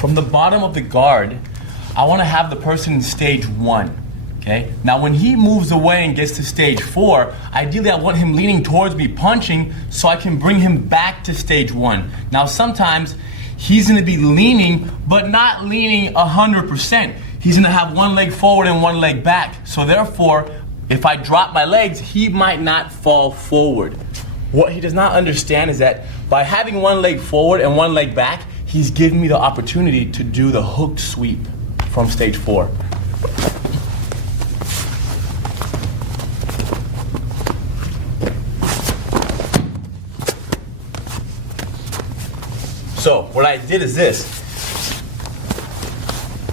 From the bottom of the guard, I want to have the person in stage 1. Okay? Now when he moves away and gets to stage 4, ideally I want him leaning towards me punching so I can bring him back to stage 1. Now sometimes he's going to be leaning, but not leaning 100%. He's going to have one leg forward and one leg back. So therefore, if I drop my legs, he might not fall forward. What he does not understand is that by having one leg forward and one leg back, he's giving me the opportunity to do the hooked sweep from stage 4. So what I did is this.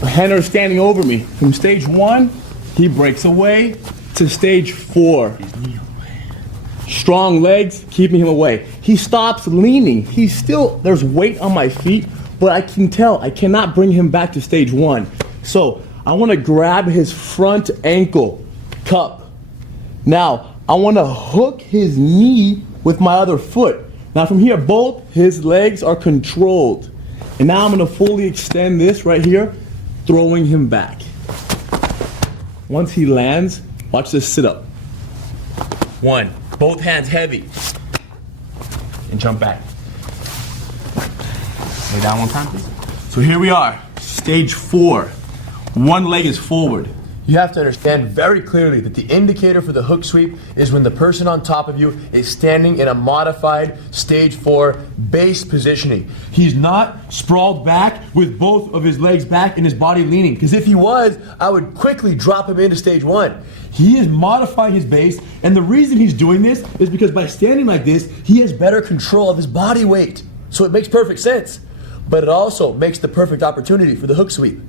Henner's standing over me. From stage 1, he breaks away to stage 4. Strong legs, keeping him away. He stops leaning. He's still, there's weight on my feet, but I can tell I cannot bring him back to stage 1. So I want to grab his front ankle cup. Now I want to hook his knee with my other foot. Now from here, both his legs are controlled. And now I'm going to fully extend this right here, throwing him back. Once he lands, watch this sit up. 1, both hands heavy, and jump back. Lay down one time, please. So here we are, stage 4. One leg is forward. You have to understand very clearly that the indicator for the hook sweep is when the person on top of you is standing in a modified stage 4 base positioning. He's not sprawled back with both of his legs back and his body leaning, because if he was, I would quickly drop him into stage 1. He is modifying his base, and the reason he's doing this is because by standing like this, he has better control of his body weight. So it makes perfect sense, but it also makes the perfect opportunity for the hook sweep.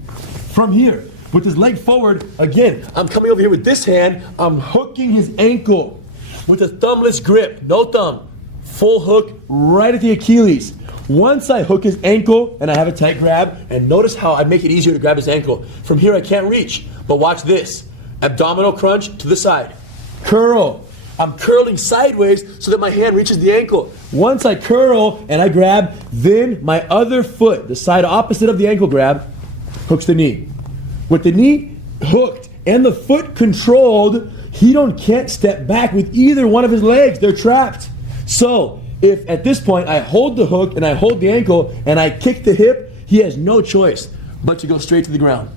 From here, with his leg forward, again, I'm coming over here with this hand, I'm hooking his ankle with a thumbless grip, no thumb, full hook right at the Achilles. Once I hook his ankle and I have a tight grab, and notice how I make it easier to grab his ankle. From here I can't reach, but watch this. Abdominal crunch to the side. Curl. I'm curling sideways so that my hand reaches the ankle. Once I curl and I grab, then my other foot, the side opposite of the ankle grab, hooks the knee. With the knee hooked and the foot controlled, he can't step back with either one of his legs. They're trapped. So if at this point I hold the hook and I hold the ankle and I kick the hip, he has no choice but to go straight to the ground.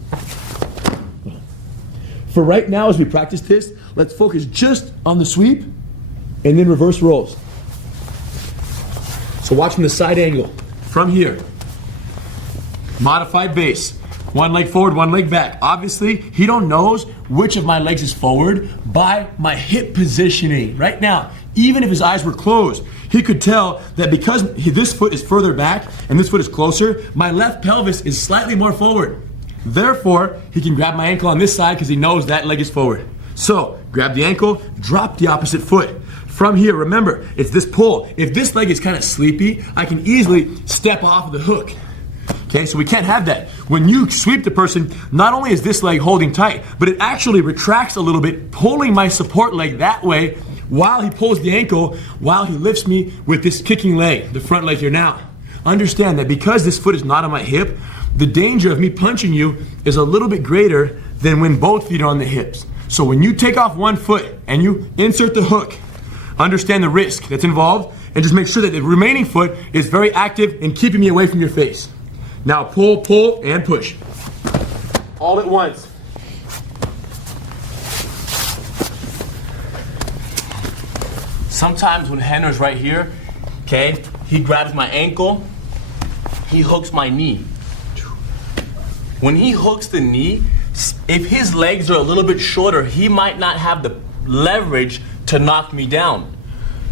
For right now, as we practice this, let's focus just on the sweep and then reverse rolls. So watch from the side angle. From here, modified base. One leg forward, one leg back. Obviously, he knows which of my legs is forward by my hip positioning. Right now, even if his eyes were closed, he could tell that because this foot is further back and this foot is closer, my left pelvis is slightly more forward. Therefore, he can grab my ankle on this side because he knows that leg is forward. So, grab the ankle, drop the opposite foot. From here, remember, it's this pull. If this leg is kind of sleepy, I can easily step off of the hook. Okay, so we can't have that. When you sweep the person, not only is this leg holding tight, but it actually retracts a little bit, pulling my support leg that way while he pulls the ankle, while he lifts me with this kicking leg, the front leg here. Now, understand that because this foot is not on my hip, the danger of me punching you is a little bit greater than when both feet are on the hips. So when you take off one foot and you insert the hook, understand the risk that's involved and just make sure that the remaining foot is very active in keeping me away from your face. Now pull, pull, and push. All at once. Sometimes when Henner's right here, okay, he grabs my ankle, he hooks my knee. When he hooks the knee, if his legs are a little bit shorter, he might not have the leverage to knock me down.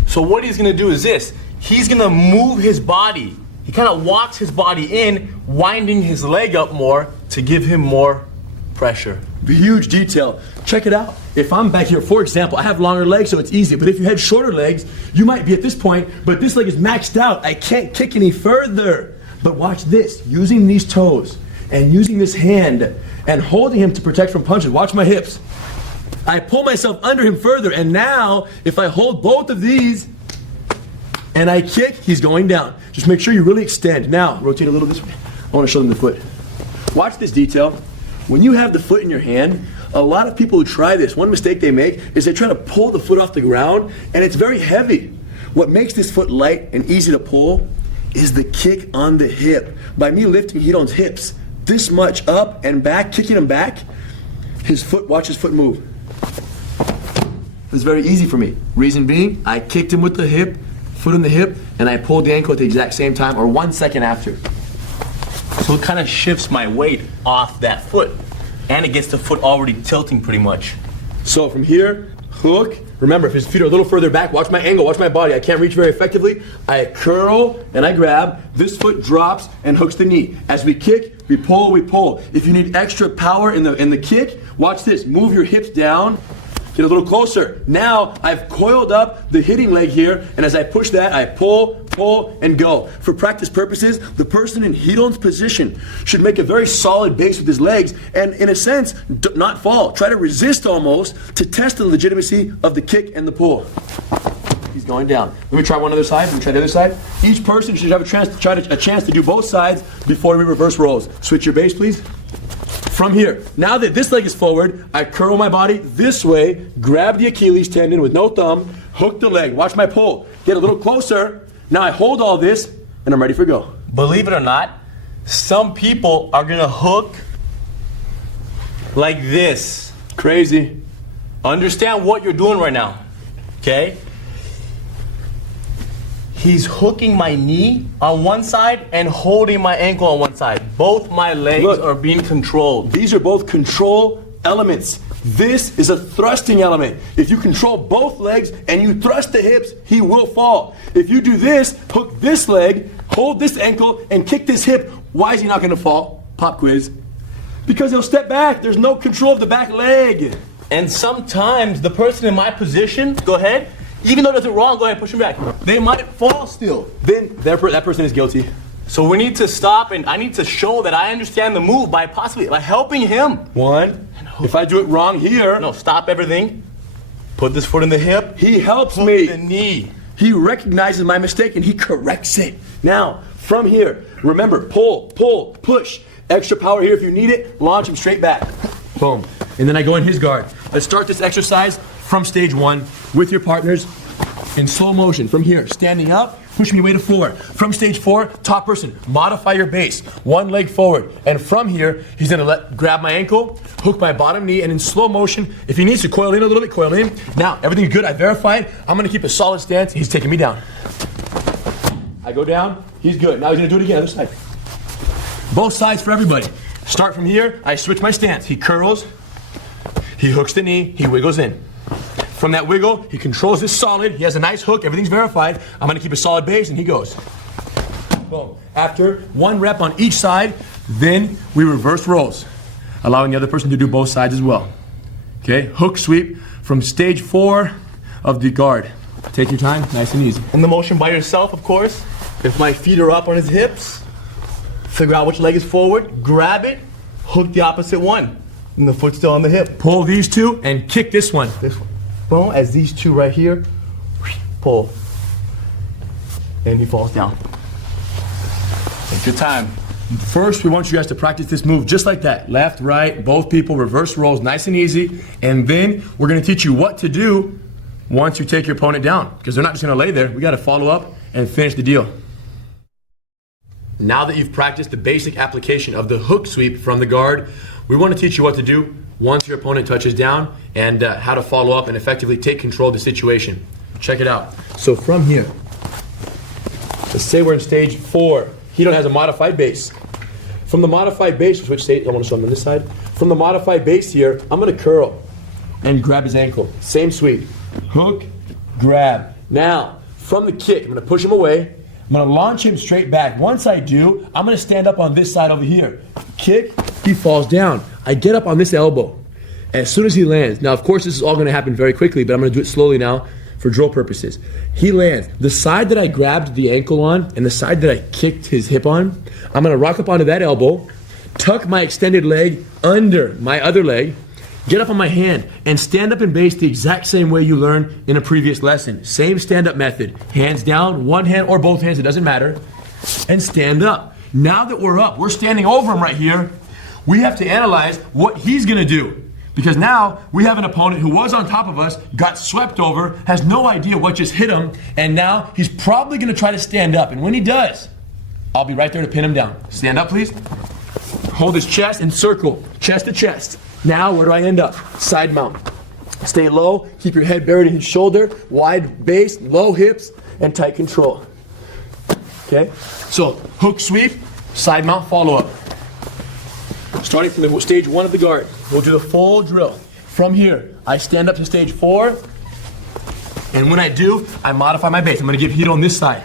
So what he's gonna do is this. He's gonna move his body. He kind of walks his body in, winding his leg up more to give him more pressure. Huge detail. Check it out. If I'm back here, for example, I have longer legs, so it's easy. But if you had shorter legs, you might be at this point, but this leg is maxed out. I can't kick any further. But watch this. Using these toes and using this hand and holding him to protect from punches. Watch my hips. I pull myself under him further, and now if I hold both of these and I kick, he's going down. Just make sure you really extend. Now, rotate a little this way. I want to show them the foot. Watch this detail. When you have the foot in your hand, a lot of people who try this, one mistake they make is they try to pull the foot off the ground, and it's very heavy. What makes this foot light and easy to pull is the kick on the hip. By me lifting Hidon's hips this much up and back, kicking him back, watch his foot move. It's very easy for me. Reason being, I kicked him with the hip, foot in the hip, and I pulled the ankle at the exact same time, or 1 second after. So it kind of shifts my weight off that foot. And it gets the foot already tilting pretty much. So from here, hook. Remember, if his feet are a little further back, watch my angle, watch my body. I can't reach very effectively. I curl and I grab. This foot drops and hooks the knee. As we kick, we pull, we pull. If you need extra power in the kick, watch this. Move your hips down. Get a little closer. Now I've coiled up the hitting leg here, and as I push that, I pull, and go. For practice purposes, the person in Hidon's position should make a very solid base with his legs, and in a sense, not fall. Try to resist almost to test the legitimacy of the kick and the pull. He's going down. Let me try one other side. Let me try the other side. Each person should have a chance to do both sides before we reverse rolls. Switch your base, please. From here, now that this leg is forward, I curl my body this way, grab the Achilles tendon with no thumb, hook the leg, watch my pull, get a little closer. Now I hold all this, and I'm ready for go. Believe it or not, some people are gonna hook like this. Crazy. Understand what you're doing right now, okay? He's hooking my knee on one side and holding my ankle on one side. Both my legs are being controlled. These are both control elements. This is a thrusting element. If you control both legs and you thrust the hips, he will fall. If you do this, hook this leg, hold this ankle, and kick this hip, why is he not gonna fall? Pop quiz. Because he'll step back. There's no control of the back leg. And sometimes the person in my position, go ahead, even though that's wrong, go ahead and push him back. They might fall still. Then that person is guilty. So we need to stop, and I need to show that I understand the move by helping him. One. If I do it wrong here. No, stop everything. Put this foot in the hip. He helps me. The knee. He recognizes my mistake and he corrects it. Now, from here, remember, pull, push. Extra power here if you need it. Launch him straight back. Boom. And then I go in his guard. Let's start this exercise from stage one with your partners in slow motion. From here, standing up, push me way to floor. From stage 4, top person, modify your base. One leg forward. And from here, he's gonna grab my ankle, hook my bottom knee, and in slow motion, if he needs to coil in a little bit, coil in. Now, everything's good, I verified. I'm gonna keep a solid stance. He's taking me down. I go down, he's good. Now he's gonna do it again, other side. Both sides for everybody. Start from here, I switch my stance. He curls, he hooks the knee, he wiggles in. From that wiggle, he controls this solid. He has a nice hook. Everything's verified. I'm going to keep a solid base, and he goes. Boom. After one rep on each side, then we reverse rolls, allowing the other person to do both sides as well. Okay? Hook sweep from stage 4 of the guard. Take your time, nice and easy. In the motion by yourself, of course. If my feet are up on his hips, figure out which leg is forward, grab it, hook the opposite one, and the foot's still on the hip. Pull these two and kick this one. This one. Boom, as these two right here, pull, and he falls down. Take your time. First, we want you guys to practice this move just like that. Left, right, both people, reverse rolls, nice and easy. And then we're gonna teach you what to do once you take your opponent down, because they're not just gonna lay there. We gotta follow up and finish the deal. Now that you've practiced the basic application of the hook sweep from the guard, we wanna teach you what to do once your opponent touches down, and how to follow up and effectively take control of the situation. Check it out. So from here, let's say we're in stage 4. Hidon has a modified base. From the modified base, which stage? I want to show him on this side. From the modified base here, I'm going to curl and grab his ankle. Same sweep. Hook, grab. Now, from the kick, I'm going to push him away. I'm going to launch him straight back. Once I do, I'm going to stand up on this side over here. Kick, he falls down. I get up on this elbow as soon as he lands. Now, of course, this is all going to happen very quickly, but I'm going to do it slowly now for drill purposes. He lands. The side that I grabbed the ankle on and the side that I kicked his hip on, I'm going to rock up onto that elbow, tuck my extended leg under my other leg, get up on my hand, and stand up in base the exact same way you learned in a previous lesson. Same stand-up method. Hands down, one hand or both hands, it doesn't matter, and stand up. Now that we're up, we're standing over him right here, we have to analyze what he's gonna do. Because now we have an opponent who was on top of us, got swept over, has no idea what just hit him, and now he's probably gonna try to stand up. And when he does, I'll be right there to pin him down. Stand up, please. Hold his chest and circle, chest to chest. Now, where do I end up? Side mount. Stay low, keep your head buried in his shoulder, wide base, low hips, and tight control. Okay? So, hook sweep, side mount follow up. Starting from the stage 1 of the guard, we'll do the full drill. From here, I stand up to stage 4, and when I do, I modify my base. I'm gonna give heat on this side.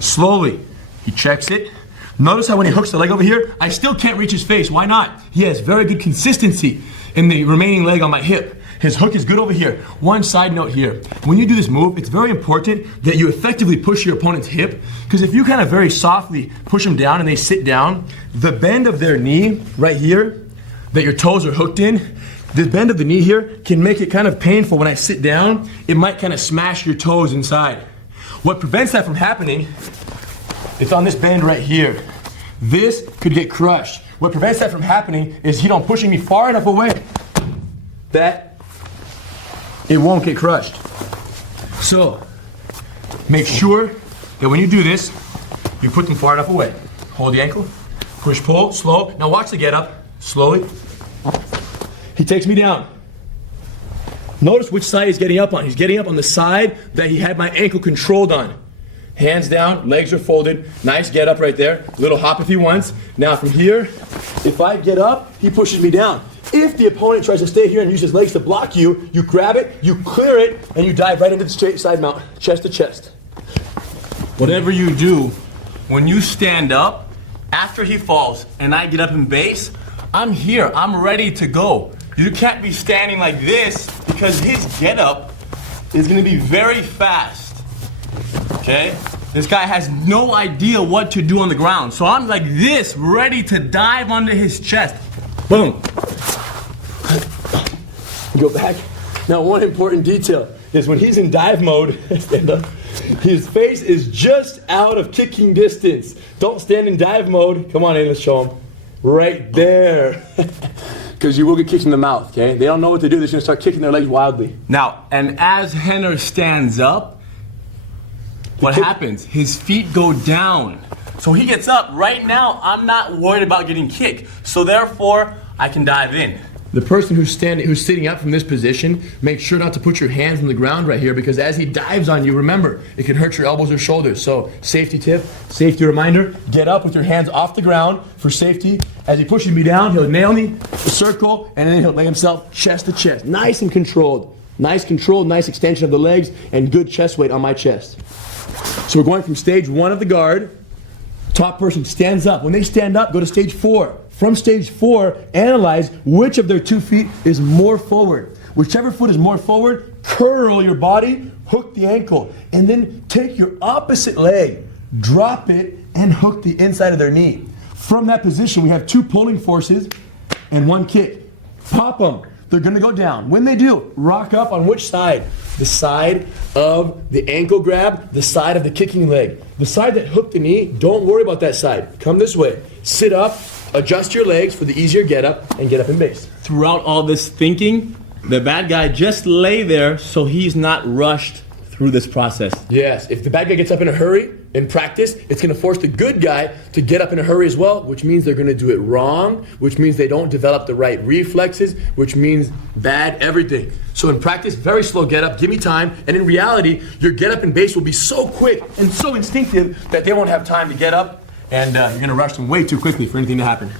Slowly, he checks it. Notice how when he hooks the leg over here, I still can't reach his face. Why not? He has very good consistency in the remaining leg on my hip. His hook is good over here. One side note here. When you do this move, it's very important that you effectively push your opponent's hip, because if you kind of very softly push them down and they sit down, the bend of their knee right here, that your toes are hooked in, the bend of the knee here can make it kind of painful when I sit down. It might kind of smash your toes inside. What prevents that from happening, it's on this bend right here. This could get crushed. What prevents that from happening is pushing me far enough away that it won't get crushed. So, make sure that when you do this, you put them far enough away. Hold the ankle, push, pull, slow. Now watch the get up, slowly. He takes me down. Notice which side he's getting up on. He's getting up on the side that he had my ankle controlled on. Hands down, legs are folded. Nice get up right there. Little hop if he wants. Now from here, if I get up, he pushes me down. If the opponent tries to stay here and use his legs to block you, you grab it, you clear it, and you dive right into the straight side mount, chest to chest. Whatever you do, when you stand up, after he falls and I get up in base, I'm here, I'm ready to go. You can't be standing like this because his get up is gonna be very fast, okay? This guy has no idea what to do on the ground. So I'm like this, ready to dive onto his chest. Boom. Go back. Now, one important detail is when he's in dive mode, stand up, his face is just out of kicking distance. Don't stand in dive mode. Come on in, let's show him. Right there. Because you will get kicked in the mouth, okay? They don't know what to do. They're just going to start kicking their legs wildly. Now, and as Henner stands up, what happens? His feet go down. So he gets up. Right now, I'm not worried about getting kicked. So therefore, I can dive in. The person who's sitting up from this position, make sure not to put your hands on the ground right here, because as he dives on you, remember, it can hurt your elbows or shoulders. So safety tip, safety reminder, get up with your hands off the ground for safety. As he pushes me down, he'll nail me, circle, and then he'll lay himself chest to chest. Nice and controlled. Nice controlled, nice extension of the legs, and good chest weight on my chest. So we're going from stage 1 of the guard. Top person stands up. When they stand up, go to stage 4. From stage 4, analyze which of their 2 feet is more forward. Whichever foot is more forward, curl your body, hook the ankle, and then take your opposite leg, drop it, and hook the inside of their knee. From that position, we have 2 pulling forces and 1 kick. Pop them. They're going to go down. When they do, rock up on which side? The side of the ankle grab, the side of the kicking leg. The side that hooked the knee, don't worry about that side. Come this way. Sit up, adjust your legs for the easier get up, and get up in base. Throughout all this thinking, the bad guy just lay there so he's not rushed through this process. Yes, if the bad guy gets up in a hurry in practice, it's going to force the good guy to get up in a hurry as well, which means they're going to do it wrong, which means they don't develop the right reflexes, which means bad everything. So in practice, very slow get up, give me time, and in reality, your get up in base will be so quick and so instinctive that they won't have time to get up, and you're going to rush them way too quickly for anything to happen.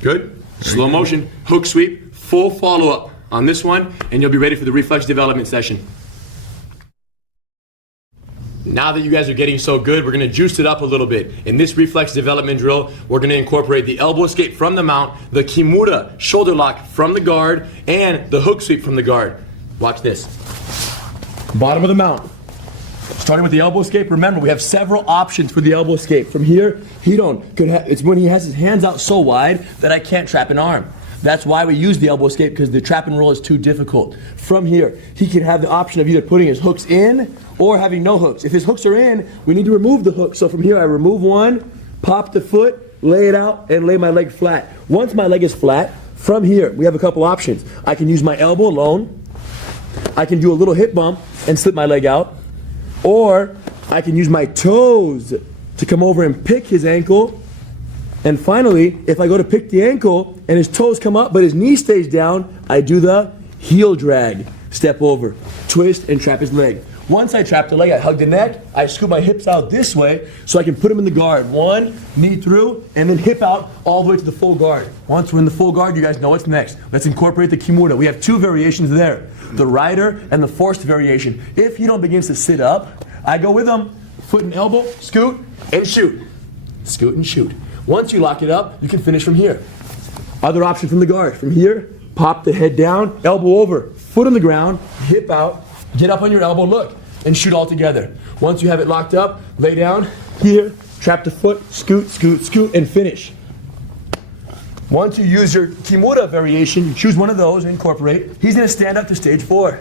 Good. Slow motion, hook sweep, full follow-up on this one, and you'll be ready for the reflex development session. Now that you guys are getting so good, we're going to juice it up a little bit. In this reflex development drill, we're going to incorporate the elbow escape from the mount, the kimura, shoulder lock from the guard, and the hook sweep from the guard. Watch this. Bottom of the mount. Starting with the elbow escape, remember we have several options for the elbow escape. From here, it's when he has his hands out so wide that I can't trap an arm. That's why we use the elbow escape, because the trap and roll is too difficult. From here, he can have the option of either putting his hooks in or having no hooks. If his hooks are in, we need to remove the hook. So from here, I remove one, pop the foot, lay it out, and lay my leg flat. Once my leg is flat, from here, we have a couple options. I can use my elbow alone. I can do a little hip bump and slip my leg out. Or I can use my toes to come over and pick his ankle. And finally, if I go to pick the ankle and his toes come up but his knee stays down, I do the heel drag. Step over, twist, and trap his leg. Once I trap the leg, I hug the neck, I scoop my hips out this way so I can put him in the guard. One, knee through, and then hip out all the way to the full guard. Once we're in the full guard, you guys know what's next. Let's incorporate the Kimura. We have two variations there, the rider and the forced variation. If he don't begin to sit up, I go with him, foot and elbow, scoot, and shoot. Scoot and shoot. Once you lock it up, you can finish from here. Other option from the guard. From here, pop the head down, elbow over, foot on the ground, hip out, get up on your elbow, look, and shoot all together. Once you have it locked up, lay down, here, trap the foot, scoot, scoot, scoot, and finish. Once you use your Kimura variation, you choose one of those and incorporate. He's gonna stand up to stage 4.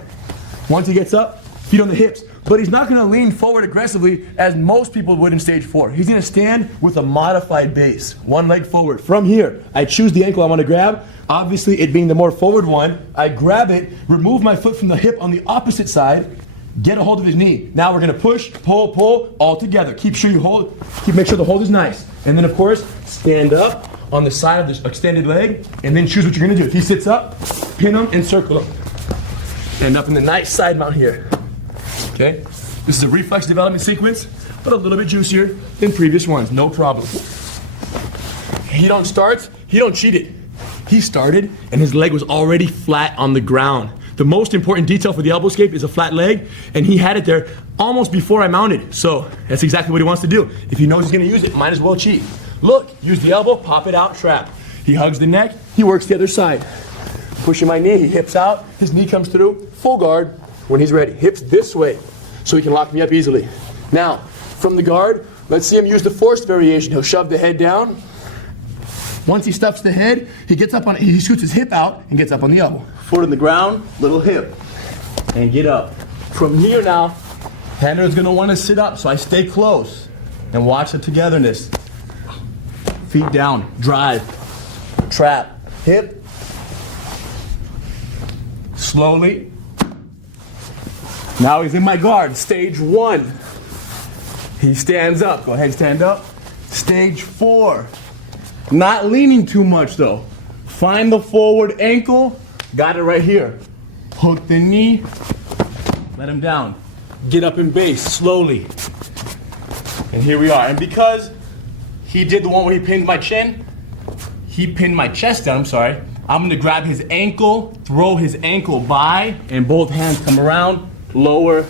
Once he gets up, feet on the hips. But he's not gonna lean forward aggressively as most people would in stage 4. He's gonna stand with a modified base, one leg forward. From here, I choose the ankle I wanna grab. Obviously, it being the more forward one, I grab it, remove my foot from the hip on the opposite side, get a hold of his knee. Now we're gonna push, pull, pull, all together. Make sure the hold is nice. And then of course, stand up on the side of the extended leg, and then choose what you're gonna do. If he sits up, pin him and circle him. End up in the nice side mount here. Okay? This is a reflex development sequence, but a little bit juicier than previous ones, no problem. He don't start, he don't cheat it. He started and his leg was already flat on the ground. The most important detail for the elbow escape is a flat leg, and he had it there almost before I mounted. So that's exactly what he wants to do. If he knows he's gonna use it, might as well cheat. Look, use the elbow, pop it out, trap. He hugs the neck, he works the other side. Pushing my knee, he hips out, his knee comes through, full guard when he's ready. Hips this way, so he can lock me up easily. Now, from the guard, let's see him use the forced variation. He'll shove the head down. Once he stuffs the head, he scoots his hip out and gets up on the elbow. Foot on the ground, little hip, and get up. From here now, Tanner's gonna wanna sit up, so I stay close and watch the togetherness. Feet down, drive, trap, hip, slowly. Now he's in my guard, stage 1. He stands up, go ahead, stand up. Stage 4, not leaning too much though. Find the forward ankle, got it right here. Hook the knee, let him down. Get up in base, slowly. And here we are. And because he did the one where he pinned my chin, he pinned my chest down, I'm gonna grab his ankle, throw his ankle by, and both hands come around, lower,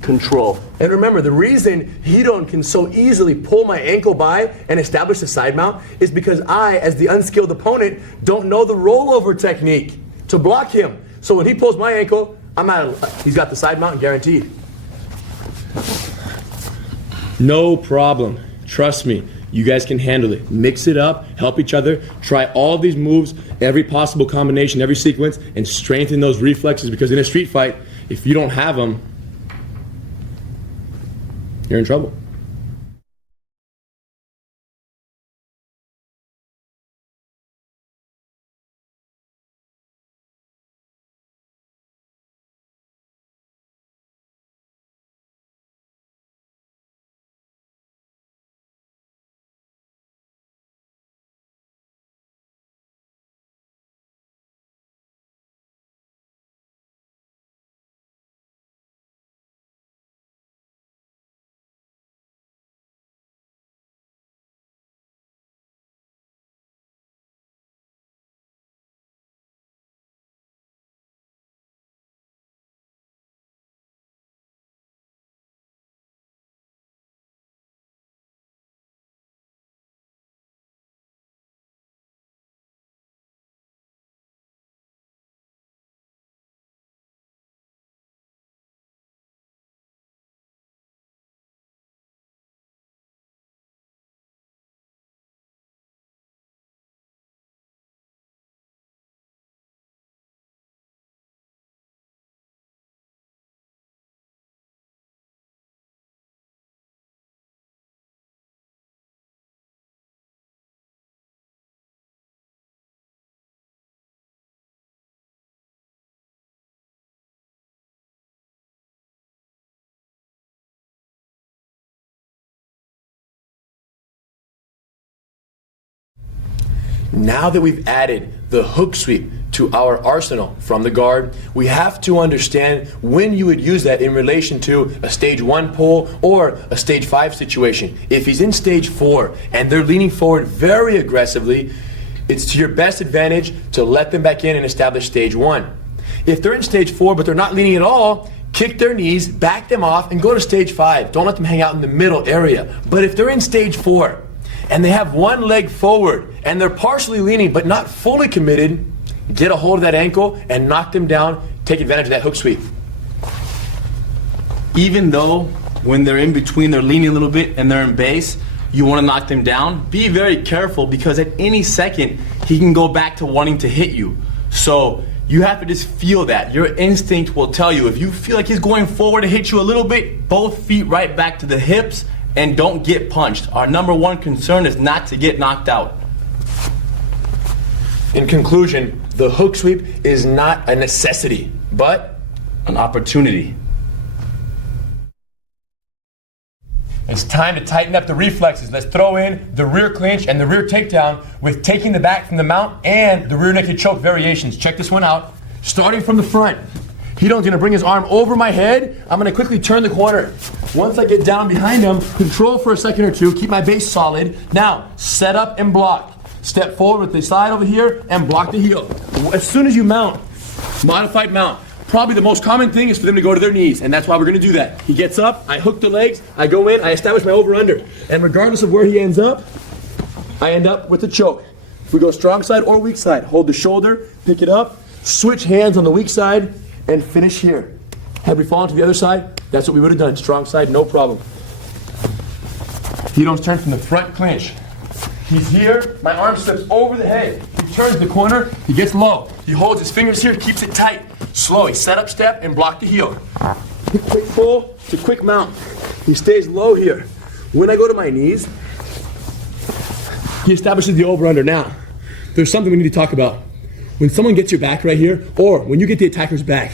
control. and remember, the reason Hidon can so easily pull my ankle by and establish a side mount is because I, as the unskilled opponent, don't know the rollover technique to block him. So when he pulls my ankle, he's got the side mount guaranteed. No problem. Trust me. You guys can handle it. Mix it up, help each other, try all these moves, every possible combination, every sequence, and strengthen those reflexes, because in a street fight, if you don't have them, you're in trouble. Now that we've added the hook sweep to our arsenal from the guard, we have to understand when you would use that in relation to a stage 1 pull or a stage 5 situation. If he's in stage 4 and they're leaning forward very aggressively, it's to your best advantage to let them back in and establish stage 1. If they're in stage 4 but they're not leaning at all, kick their knees, back them off, and go to stage 5. Don't let them hang out in the middle area. But if they're in stage 4 and they have one leg forward and they're partially leaning but not fully committed, get a hold of that ankle and knock them down. Take advantage of that hook sweep. Even though when they're in between, they're leaning a little bit and they're in base, you want to knock them down, be very careful because at any second, he can go back to wanting to hit you. So you have to just feel that. Your instinct will tell you. If you feel like he's going forward to hit you a little bit, both feet right back to the hips and don't get punched. Our number one concern is not to get knocked out. In conclusion, the hook sweep is not a necessity, but an opportunity. it's time to tighten up the reflexes. Let's throw in the rear clinch and the rear takedown with taking the back from the mount and the rear naked choke variations. Check this one out. Starting from the front, Hidon's gonna bring his arm over my head. I'm gonna quickly turn the corner. Once I get down behind him, control for a second or two, keep my base solid. Now, set up and block. Step forward with the side over here and block the heel. As soon as you mount, modified mount, probably the most common thing is for them to go to their knees, and that's why we're gonna do that. He gets up, I hook the legs, I go in, I establish my over-under. And regardless of where he ends up, I end up with the choke. If we go strong side or weak side, hold the shoulder, pick it up, switch hands on the weak side, and finish here. Had we fallen to the other side, that's what we would have done. Strong side, no problem. Hidon's turn from the front clinch. He's here, my arm slips over the head. He turns the corner, he gets low. He holds his fingers here, keeps it tight. Slowly, set up step and block the heel. Quick pull to quick mount. He stays low here. When I go to my knees, he establishes the over-under. Now, there's something we need to talk about. When someone gets your back right here, or when you get the attacker's back,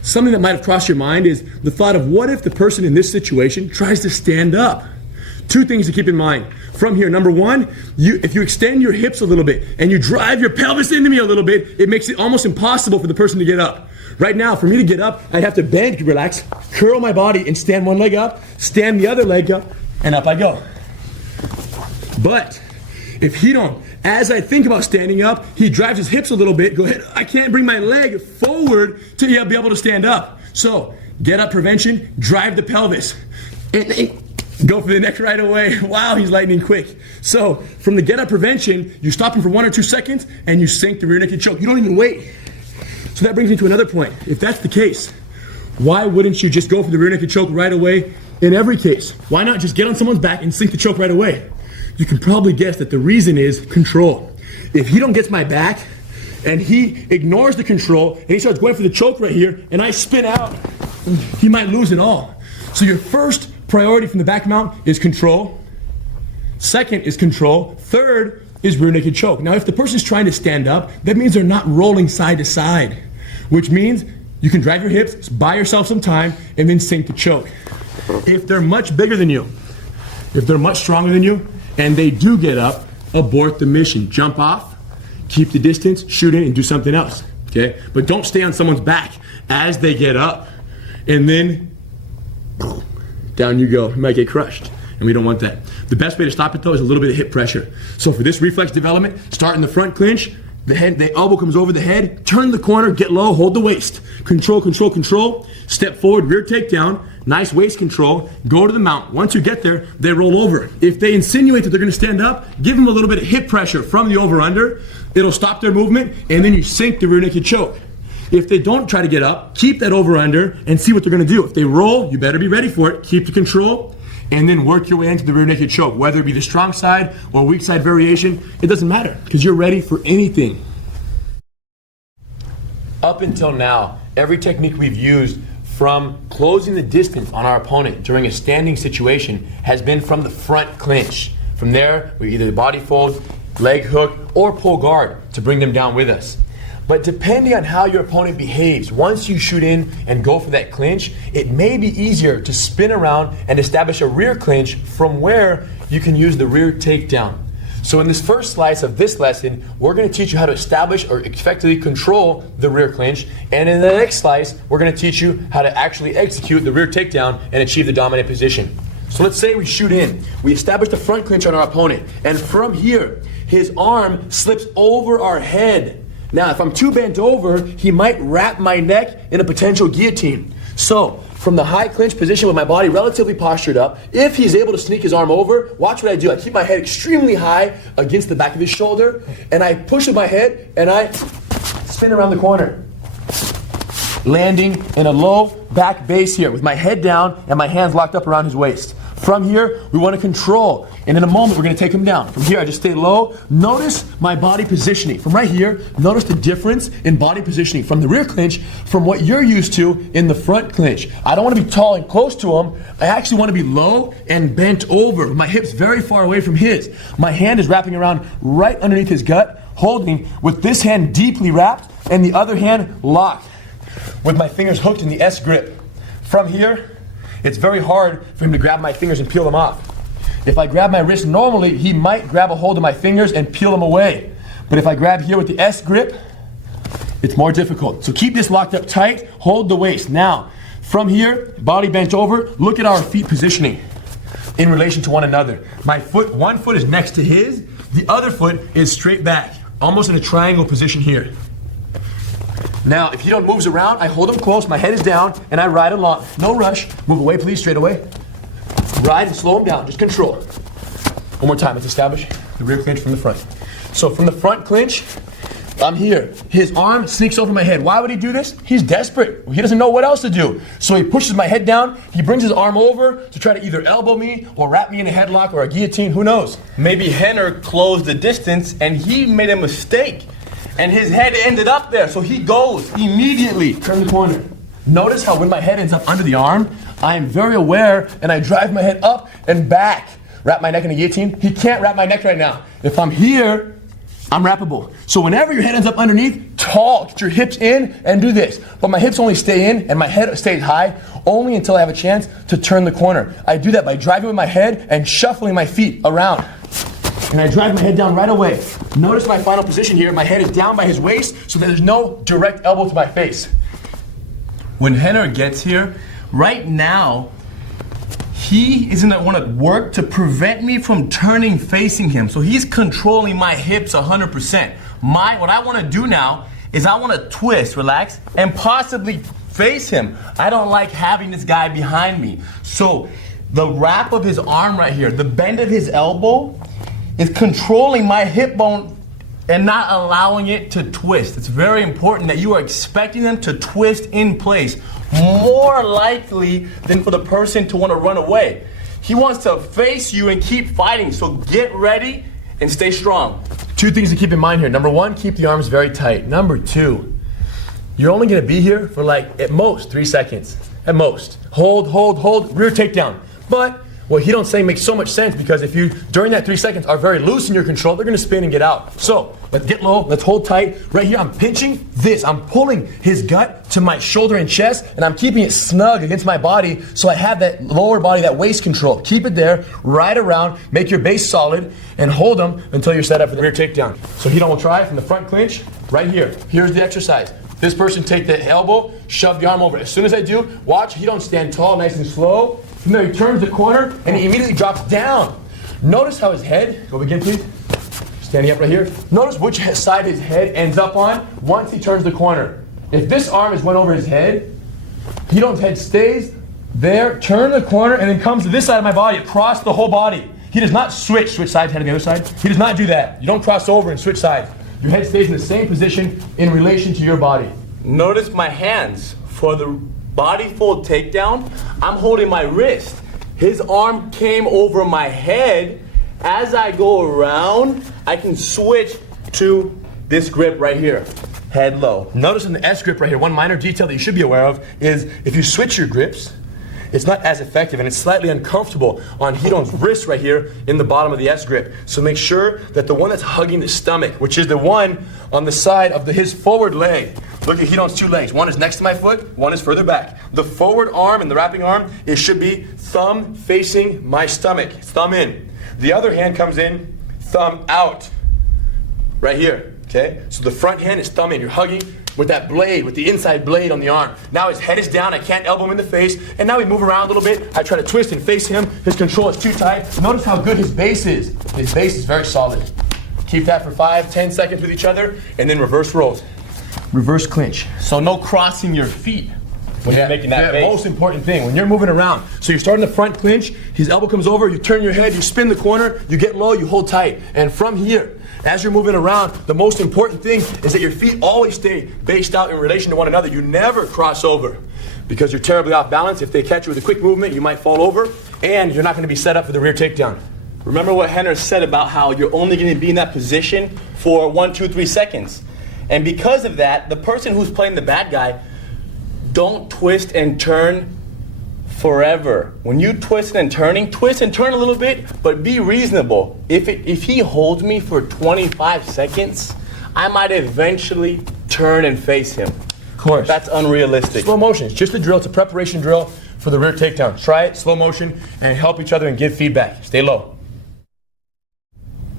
something that might have crossed your mind is the thought of what if the person in this situation tries to stand up? Two things to keep in mind. From here, number one, if you extend your hips a little bit and you drive your pelvis into me a little bit, it makes it almost impossible for the person to get up. Right now, for me to get up, I'd have to bend, relax, curl my body, and stand one leg up, stand the other leg up, and up I go. But if he don't, as I think about standing up, he drives his hips a little bit, go ahead, I can't bring my leg forward to be able to stand up. So, get up prevention, drive the pelvis. Go for the neck right away. Wow, he's lightning quick. So, from the get up prevention, you stop him for 1 or 2 seconds and you sink the rear naked choke. You don't even wait. So that brings me to another point. If that's the case, why wouldn't you just go for the rear naked choke right away in every case? Why not just get on someone's back and sink the choke right away? You can probably guess that the reason is control. If Hidon gets my back and he ignores the control and he starts going for the choke right here and I spin out, he might lose it all. So your first priority from the back mount is control. Second is control. Third is rear naked choke. Now, if the person's trying to stand up, that means they're not rolling side to side, which means you can drive your hips, buy yourself some time, and then sink the choke. If they're much bigger than you, if they're much stronger than you, and they do get up, abort the mission. Jump off, keep the distance, shoot in, and do something else. Okay? But don't stay on someone's back as they get up, and then down you go. You might get crushed, and we don't want that. The best way to stop it, though, is a little bit of hip pressure. So for this reflex development, start in the front clinch, the elbow comes over the head, turn the corner, get low, hold the waist. Control, control, control. Step forward, rear takedown, nice waist control, go to the mount. Once you get there, they roll over. If they insinuate that they're gonna stand up, give them a little bit of hip pressure from the over-under. It'll stop their movement, and then you sink the rear naked choke. If they don't try to get up, keep that over-under and see what they're gonna do. If they roll, you better be ready for it. Keep the control, and then work your way into the rear naked choke. Whether it be the strong side or weak side variation, it doesn't matter, because you're ready for anything. Up until now, every technique we've used from closing the distance on our opponent during a standing situation has been from the front clinch. From there, we either body fold, leg hook, or pull guard to bring them down with us. But depending on how your opponent behaves, once you shoot in and go for that clinch, it may be easier to spin around and establish a rear clinch from where you can use the rear takedown. So in this first slice of this lesson, we're going to teach you how to establish or effectively control the rear clinch. And in the next slice, we're going to teach you how to actually execute the rear takedown and achieve the dominant position. So let's say we shoot in. We establish the front clinch on our opponent. And from here, his arm slips over our head. Now, if I'm too bent over, he might wrap my neck in a potential guillotine. So, from the high clinch position with my body relatively postured up, if he's able to sneak his arm over, watch what I do. I keep my head extremely high against the back of his shoulder, and I push with my head, and I spin around the corner, landing in a low back base here with my head down and my hands locked up around his waist. From here, we want to control, and in a moment, we're going to take him down. From here, I just stay low. Notice my body positioning. From right here, notice the difference in body positioning from the rear clinch from what you're used to in the front clinch. I don't want to be tall and close to him. I actually want to be low and bent over. My hips very far away from his. My hand is wrapping around right underneath his gut, holding with this hand deeply wrapped and the other hand locked with my fingers hooked in the S grip. From here, it's very hard for him to grab my fingers and peel them off. If I grab my wrist normally, he might grab a hold of my fingers and peel them away. But if I grab here with the S grip, it's more difficult. So keep this locked up tight, hold the waist. Now, from here, body bent over, look at our feet positioning in relation to one another. My foot, one foot is next to his, the other foot is straight back, almost in a triangle position here. Now, if he don't moves around, I hold him close, my head is down, and I ride along. No rush. Move away, please, straight away. Ride and slow him down, just control. One more time, let's establish the rear clinch from the front. So from the front clinch, I'm here. His arm sneaks over my head. Why would he do this? He's desperate. He doesn't know what else to do. So he pushes my head down, he brings his arm over to try to either elbow me or wrap me in a headlock or a guillotine, who knows? Maybe Henner closed the distance and he made a mistake. And his head ended up there, so he goes immediately. Turn the corner. Notice how when my head ends up under the arm, I am very aware and I drive my head up and back. Wrap my neck in a guillotine. He can't wrap my neck right now. If I'm here, I'm wrappable. So whenever your head ends up underneath, tall, get your hips in and do this. But my hips only stay in and my head stays high only until I have a chance to turn the corner. I do that by driving with my head and shuffling my feet around. And I drive my head down right away. Notice my final position here. My head is down by his waist so that there's no direct elbow to my face. When Henner gets here, right now, he isn't going to work to prevent me from turning facing him. So he's controlling my hips 100%. What I want to do now is I want to twist, relax, and possibly face him. I don't like having this guy behind me. So the wrap of his arm right here, the bend of his elbow, is controlling my hip bone and not allowing it to twist. It's very important that you are expecting them to twist in place, more likely than for the person to want to run away. He wants to face you and keep fighting, so get ready and stay strong. Two things to keep in mind here. Number one, keep the arms very tight. Number two, you're only going to be here for like at most 3 seconds. At most. Hold, rear takedown. But what he don't say makes so much sense, because if you, during that 3 seconds, are very loose in your control, they're going to spin and get out. So, let's get low, let's hold tight. Right here, I'm pinching this. I'm pulling his gut to my shoulder and chest, and I'm keeping it snug against my body so I have that lower body, that waist control. Keep it there, ride around, make your base solid, and hold him until you're set up for the rear takedown. So Hidon will try from the front clinch, right here. Here's the exercise. This person take the elbow, shove the arm over. As soon as I do, watch, he don't stand tall, nice and slow. From there, he turns the corner, and he immediately drops down. Notice how his head, go again please, standing up right here. Notice which side his head ends up on once he turns the corner. If this arm is went over his head, Hidon's head stays there, turn the corner, and then comes to this side of my body, across the whole body. He does not switch sides, head to the other side. He does not do that. You don't cross over and switch sides. Your head stays in the same position in relation to your body. Notice my hands. For the body fold takedown, I'm holding my wrist. His arm came over my head. As I go around, I can switch to this grip right here. Head low. Notice in the S grip right here, one minor detail that you should be aware of is if you switch your grips, it's not as effective and it's slightly uncomfortable on Hidon's wrist right here in the bottom of the S grip. So make sure that the one that's hugging the stomach, which is the one on the side of his forward leg. Look at Hidon's two legs. One is next to my foot, one is further back. The forward arm and the wrapping arm, should be thumb facing my stomach, thumb in. The other hand comes in, thumb out. Right here, okay? So the front hand is thumb in. You're hugging with that blade, with the inside blade on the arm. Now his head is down. I can't elbow him in the face. And now we move around a little bit. I try to twist and face him. His control is too tight. Notice how good his base is. His base is very solid. Keep that for 5-10 seconds with each other, and then reverse rolls. Reverse clinch. So no crossing your feet when you're making that base. Most important thing, when you're moving around. So you're starting the front clinch, his elbow comes over, you turn your head, you spin the corner, you get low, you hold tight. And from here, as you're moving around, the most important thing is that your feet always stay based out in relation to one another. You never cross over because you're terribly off balance. If they catch you with a quick movement, you might fall over, and you're not going to be set up for the rear takedown. Remember what Henner said about how you're only going to be in that position for 1, 2, 3 seconds. And because of that, the person who's playing the bad guy, don't twist and turn forever. When you twist and turn a little bit, but be reasonable. If he holds me for 25 seconds, I might eventually turn and face him. Of course. That's unrealistic. Slow motion. It's just a drill. It's a preparation drill for the rear takedown. Try it, slow motion, and help each other and give feedback. Stay low.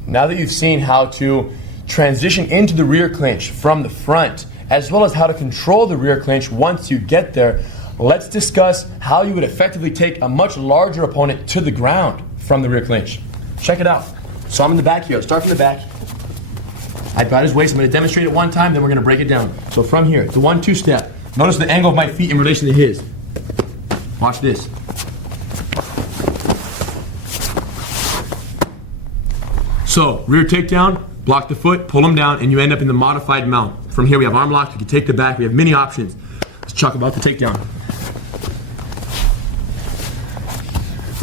Now that you've seen how to transition into the rear clinch from the front, as well as how to control the rear clinch once you get there, let's discuss how you would effectively take a much larger opponent to the ground from the rear clinch. Check it out. So I'm in the back here. Start from the back. I've got his waist. I'm going to demonstrate it one time, then we're going to break it down. So from here, the 1-2 step. Notice the angle of my feet in relation to his. Watch this. So, rear takedown, block the foot, pull him down, and you end up in the modified mount. From here, we have arm lock, you can take the back, we have many options. Let's talk about the takedown.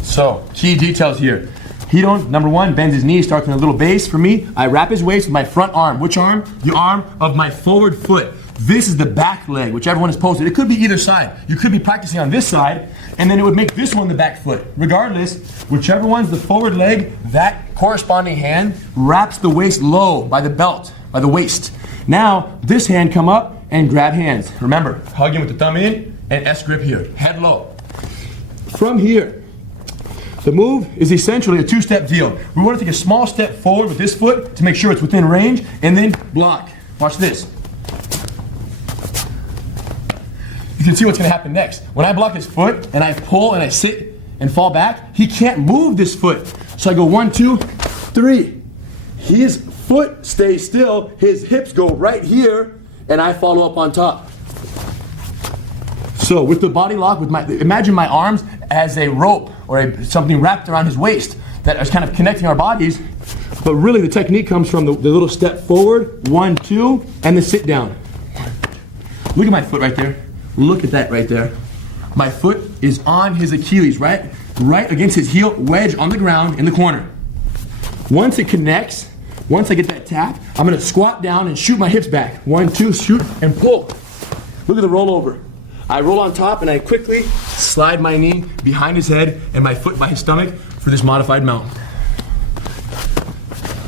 So, key details here. He number one, bends his knee, starts in a little base. For me, I wrap his waist with my front arm. Which arm? The arm of my forward foot. This is the back leg, whichever one is posted. It could be either side. You could be practicing on this side, and then it would make this one the back foot. Regardless, whichever one's the forward leg, that corresponding hand wraps the waist low by the belt, by the waist. Now, this hand come up and grab hands. Remember, hugging with the thumb in and S grip here, head low. From here, the move is essentially a 2-step deal. We want to take a small step forward with this foot to make sure it's within range, and then block. Watch this. You can see what's going to happen next. When I block his foot and I pull and I sit and fall back, he can't move this foot. So I go 1, 2, 3. His foot stays still, his hips go right here, and I follow up on top. So with the body lock, imagine my arms as a rope or something wrapped around his waist that is kind of connecting our bodies. But really the technique comes from the little step forward, 1, 2, and the sit down. Look at my foot right there. Look at that right there. My foot is on his Achilles, right against his heel, wedge on the ground in the corner. Once it connects, once I get that tap, I'm going to squat down and shoot my hips back. 1, 2, shoot and pull. Look at the rollover. I roll on top and I quickly slide my knee behind his head and my foot by his stomach for this modified mount.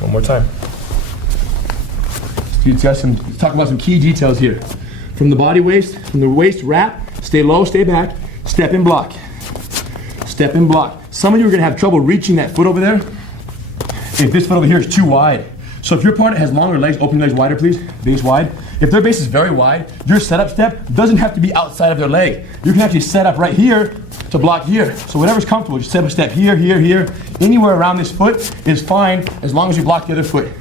One more time. Let's talk about some key details here. From the body waist, from the waist wrap, stay low, stay back, step and block. Step and block. Some of you are going to have trouble reaching that foot over there if this foot over here is too wide. So if your opponent has longer legs, open your legs wider please, base wide. If their base is very wide, your setup step doesn't have to be outside of their leg. You can actually set up right here to block here. So whatever's comfortable, just set up a step here, here, here. Anywhere around this foot is fine as long as you block the other foot.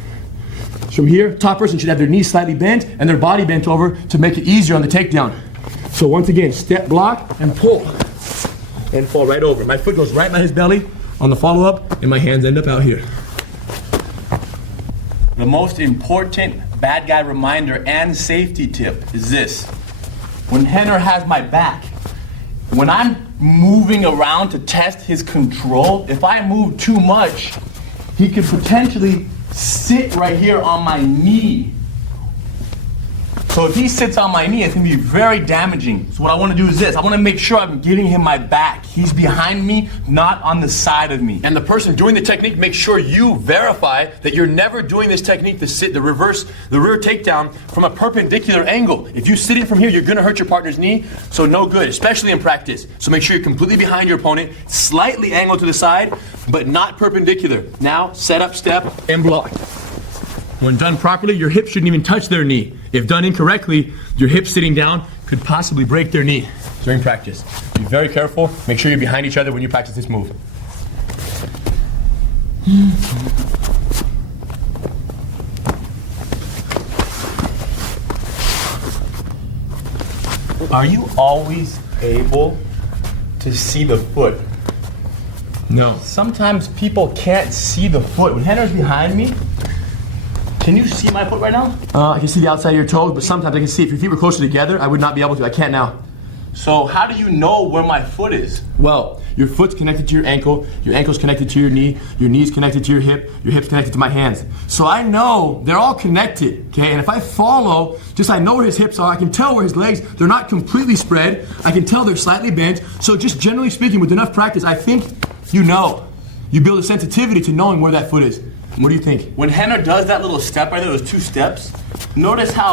From here, top person should have their knees slightly bent and their body bent over to make it easier on the takedown. So once again, step, block, and pull. And fall right over. My foot goes right by his belly on the follow-up, and my hands end up out here. The most important bad guy reminder and safety tip is this. When Henner has my back, when I'm moving around to test his control, if I move too much, he could potentially sit right here on my knee. So if he sits on my knee, it's gonna be very damaging. So what I wanna do is this. I wanna make sure I'm giving him my back. He's behind me, not on the side of me. And the person doing the technique, make sure you verify that you're never doing this technique, the rear takedown from a perpendicular angle. If you sit it from here, you're gonna hurt your partner's knee, so no good, especially in practice. So make sure you're completely behind your opponent, slightly angled to the side, but not perpendicular. Now, set up, step, and block. When done properly, your hips shouldn't even touch their knee. If done incorrectly, your hips sitting down could possibly break their knee during practice. Be very careful. Make sure you're behind each other when you practice this move. Are you always able to see the foot? No. Sometimes people can't see the foot. When Henner's behind me, can you see my foot right now? I can see the outside of your toes, but sometimes I can see. If your feet were closer together, I would not be able to. I can't now. So how do you know where my foot is? Well, your foot's connected to your ankle's connected to your knee's connected to your hip's connected to my hands. So I know they're all connected, okay? And if I follow, I know where his hips are, I can tell where his legs, they're not completely spread, I can tell they're slightly bent. So just generally speaking, with enough practice, I think you know. You build a sensitivity to knowing where that foot is. What do you think? When Henner does that little step right there, those 2 steps, notice how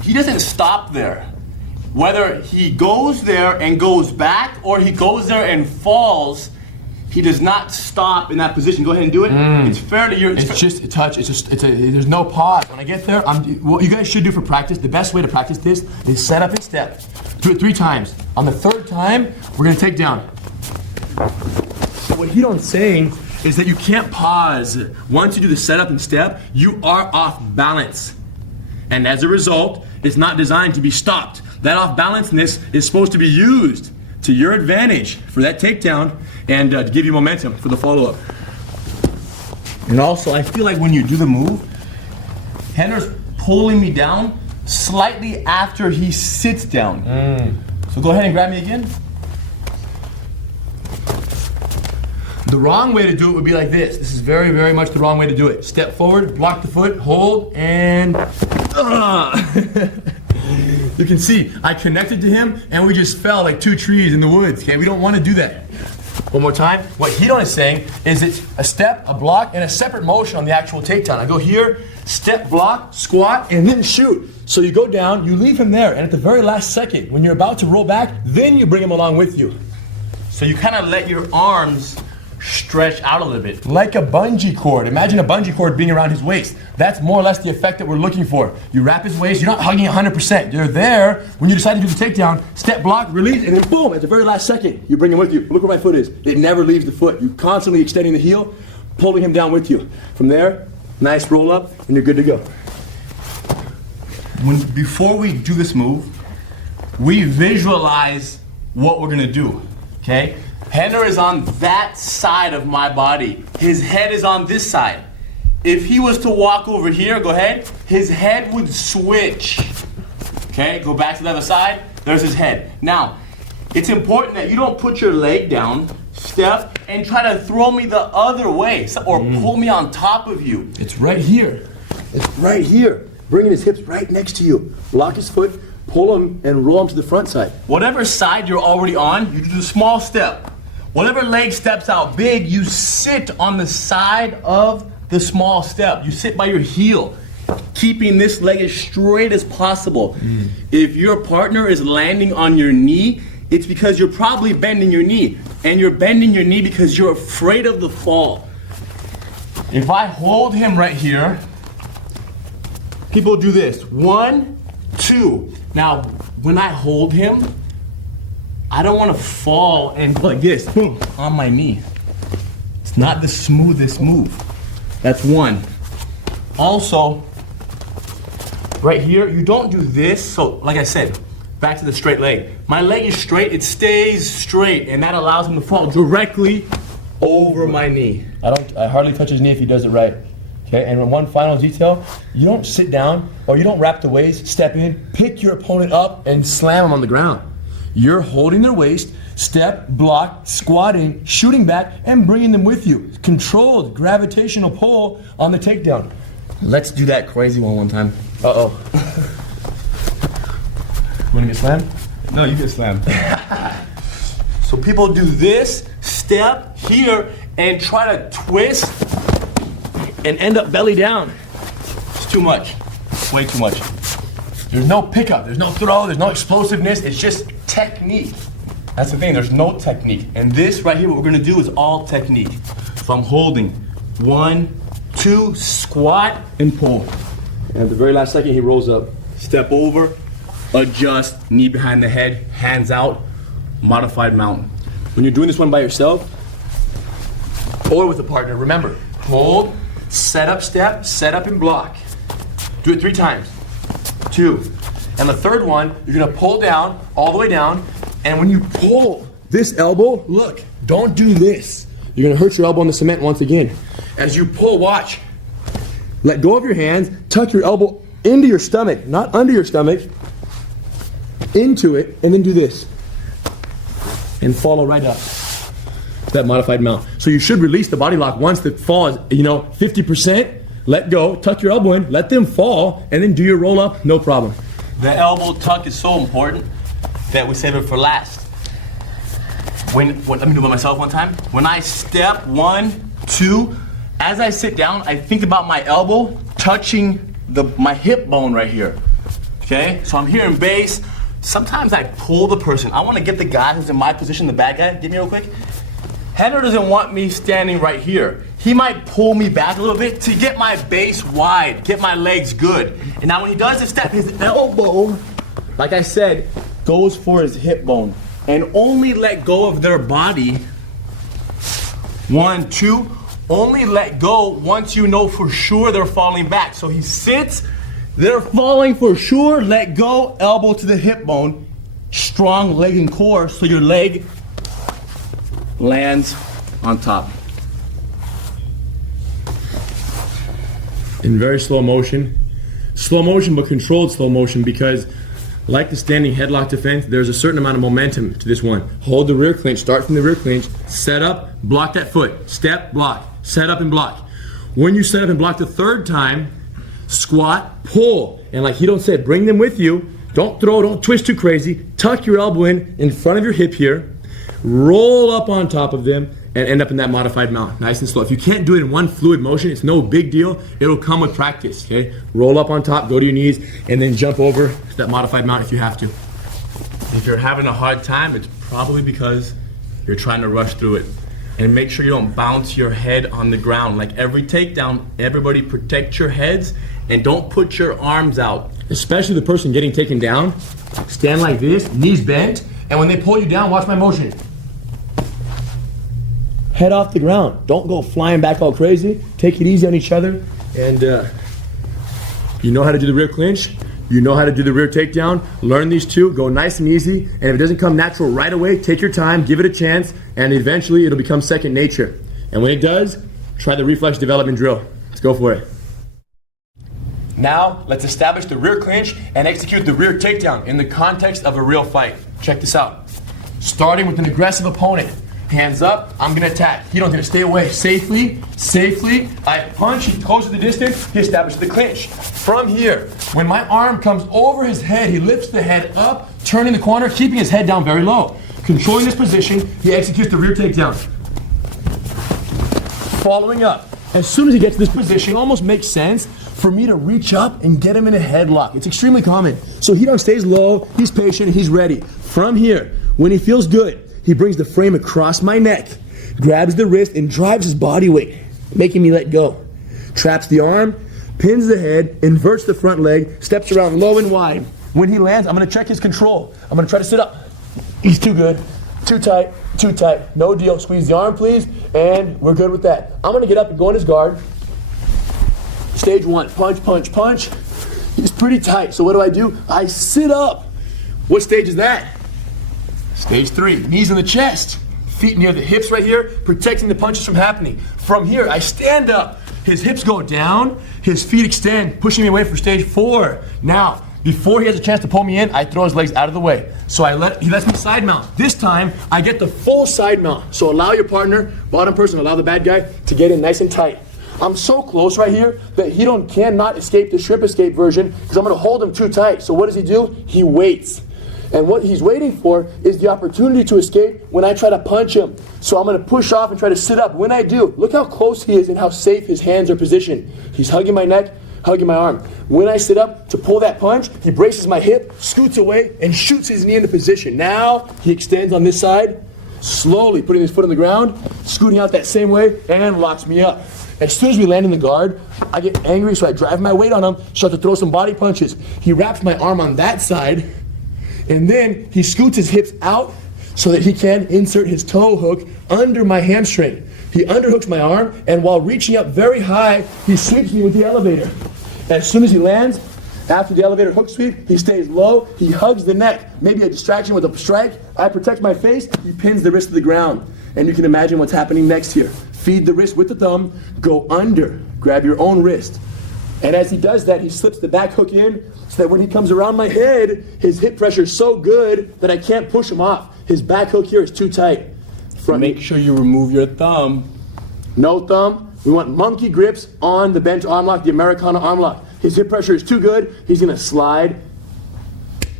he doesn't stop there. Whether he goes there and goes back or he goes there and falls, he does not stop in that position. Go ahead and do it. It's fair to your... It's just a touch. There's no pause. When I get there, what you guys should do for practice, the best way to practice this is set up and step. Do it 3 times. On the 3rd time, we're gonna take down. What Hidon's saying is that you can't pause. Once you do the setup and step, you are off balance. And as a result, it's not designed to be stopped. That off-balanceness is supposed to be used to your advantage for that takedown and to give you momentum for the follow-up. And also, I feel like when you do the move, Henner's pulling me down slightly after he sits down. So go ahead and grab me again. The wrong way to do it would be like this. This is very, very much the wrong way to do it. Step forward, block the foot, hold, and... You can see, I connected to him, and we just fell like 2 trees in the woods, okay? We don't want to do that. One more time. What Hidon is saying is it's a step, a block, and a separate motion on the actual takedown. I go here, step, block, squat, and then shoot. So you go down, you leave him there, and at the very last second, when you're about to roll back, then you bring him along with you. So you kind of let your arms stretch out a little bit. Like a bungee cord. Imagine a bungee cord being around his waist. That's more or less the effect that we're looking for. You wrap his waist, you're not hugging 100%. You're there when you decide to do the takedown, step, block, release, and then boom, at the very last second, you bring him with you. Look where my foot is. It never leaves the foot. You're constantly extending the heel, pulling him down with you. From there, nice roll up, and you're good to go. Before we do this move, we visualize what we're gonna do, okay? Henner is on that side of my body. His head is on this side. If he was to walk over here, go ahead, his head would switch. Okay, go back to the other side, there's his head. Now, it's important that you don't put your leg down, step, and try to throw me the other way, or pull me on top of you. It's right here. It's right here. Bringing his hips right next to you. Block his foot, pull him, and roll him to the front side. Whatever side you're already on, you do the small step. Whatever leg steps out big, you sit on the side of the small step. You sit by your heel, keeping this leg as straight as possible. If your partner is landing on your knee, it's because you're probably bending your knee. And you're bending your knee because you're afraid of the fall. If I hold him right here, people do this. 1, 2. Now, when I hold him, I don't want to fall and go like this, boom, on my knee. It's not the smoothest move. That's 1. Also, right here, you don't do this. So, like I said, back to the straight leg. My leg is straight, it stays straight, and that allows him to fall directly over my knee. I hardly touch his knee if he does it right. Okay, and one final detail, you don't sit down or you don't wrap the waist, step in, pick your opponent up and slam him on the ground. You're holding their waist, step, block, squatting, shooting back, and bringing them with you. Controlled gravitational pull on the takedown. Let's do that crazy one time. Uh-oh. Want to get slammed? No, you get slammed. So people do this step here and try to twist and end up belly down. It's too much. Way too much. There's no pickup, there's no throw, there's no explosiveness, it's just technique. That's the thing, there's no technique. And this right here, what we're gonna do is all technique. So I'm holding 1, 2, squat, and pull. And at the very last second, he rolls up. Step over, adjust, knee behind the head, hands out, modified mount. When you're doing this one by yourself, Or with a partner, remember, hold, set up step, set up and block. Do it 3 times. 2. And the third one, you're gonna pull down, all the way down, and when you pull this elbow, look, don't do this. You're gonna hurt your elbow on the cement once again. as you pull, watch. Let go of your hands, tuck your elbow into your stomach, not under your stomach, into it, and then do this. And follow right up. That modified mount. So you should release the body lock once the fall is, 50%. Let go, tuck your elbow in, let them fall, and then do your roll up, no problem. The elbow tuck is so important that we save it for last. Let me do it myself one time. When I step 1, 2, as I sit down, I think about my elbow touching my hip bone right here. Okay? So I'm here in base. Sometimes I pull the person. I want to get the guy who's in my position, the bad guy. Get me real quick. Henner doesn't want me standing right here. He might pull me back a little bit to get my base wide, get my legs good. And now when he does the step, his elbow, like I said, goes for his hip bone. And only let go of their body. 1, 2, only let go once you know for sure they're falling back. So he sits, they're falling for sure, let go, elbow to the hip bone, strong leg and core, so your leg lands on top. In very slow motion but controlled slow motion, because like the standing headlock defense, there's a certain amount of momentum to this one. Hold the rear clinch, start from the rear clinch, set up, block that foot, step, block, set up and block. When you set up and block the third time, squat, pull, and like Hidon said, bring them with you. Don't throw, don't twist too crazy. Tuck your elbow in front of your hip here, roll up on top of them, and end up in that modified mount, nice and slow. If you can't do it in one fluid motion, it's no big deal. It'll come with practice, okay? Roll up on top, go to your knees, and then jump over to that modified mount if you have to. If you're having a hard time, it's probably because you're trying to rush through it. And make sure you don't bounce your head on the ground. Like every takedown, everybody protect your heads and don't put your arms out. Especially the person getting taken down. Stand like this, knees bent, and when they pull you down, watch my motion. Head off the ground. Don't go flying back all crazy. Take it easy on each other. And you know how to do the rear clinch. You know how to do the rear takedown. Learn these two. Go nice and easy. And if it doesn't come natural right away, take your time, give it a chance, and eventually it'll become second nature. And when it does, try the reflex development drill. Let's go for it. Now, let's establish the rear clinch and execute the rear takedown in the context of a real fight. Check this out. Starting with an aggressive opponent. Hands up, I'm gonna attack. He don't gonna stay away. Safely. I punch, he closes the distance, he establishes the clinch. From here, when my arm comes over his head, he lifts the head up, turning the corner, keeping his head down very low. Controlling this position, he executes the rear takedown. Following up, as soon as he gets to this position, it almost makes sense for me to reach up and get him in a headlock. It's extremely common. So Hidon stays low, he's patient, he's ready. From here, when he feels good, he brings the frame across my neck, grabs the wrist, and drives his body weight, making me let go. Traps the arm, pins the head, inverts the front leg, steps around low and wide. When he lands, I'm going to check his control. I'm going to try to sit up. He's too good. Too tight. No deal. Squeeze the arm, please, and we're good with that. I'm going to get up and go in his guard. Stage 1, punch. He's pretty tight, so what do? I sit up. What stage is that? Stage 3, knees in the chest, feet near the hips right here, protecting the punches from happening. From here, I stand up. His hips go down, his feet extend, pushing me away for stage 4. Now, before he has a chance to pull me in, I throw his legs out of the way. So he lets me side mount. This time, I get the full side mount. So allow your partner, bottom person, allow the bad guy to get in nice and tight. I'm so close right here that Hidon cannot escape the shrimp escape version because I'm going to hold him too tight. So what does he do? He waits. And what he's waiting for is the opportunity to escape when I try to punch him. So I'm going to push off and try to sit up. When I do, look how close he is and how safe his hands are positioned. He's hugging my neck, hugging my arm. When I sit up to pull that punch, he braces my hip, scoots away, and shoots his knee into position. Now he extends on this side, slowly putting his foot on the ground, scooting out that same way, and locks me up. As soon as we land in the guard, I get angry, so I drive my weight on him, start to throw some body punches. He wraps my arm on that side, and then he scoots his hips out so that he can insert his toe hook under my hamstring. He underhooks my arm, and while reaching up very high, he sweeps me with the elevator. As soon as he lands, after the elevator hook sweep, he stays low, he hugs the neck, maybe a distraction with a strike. I protect my face, he pins the wrist to the ground. And you can imagine what's happening next here. Feed the wrist with the thumb, go under, grab your own wrist. And as he does that, he slips the back hook in so that when he comes around my head, his hip pressure is so good that I can't push him off. His back hook here is too tight. Make sure you remove your thumb. No thumb. We want monkey grips on the bench arm lock, the Americana arm lock. His hip pressure is too good. He's going to slide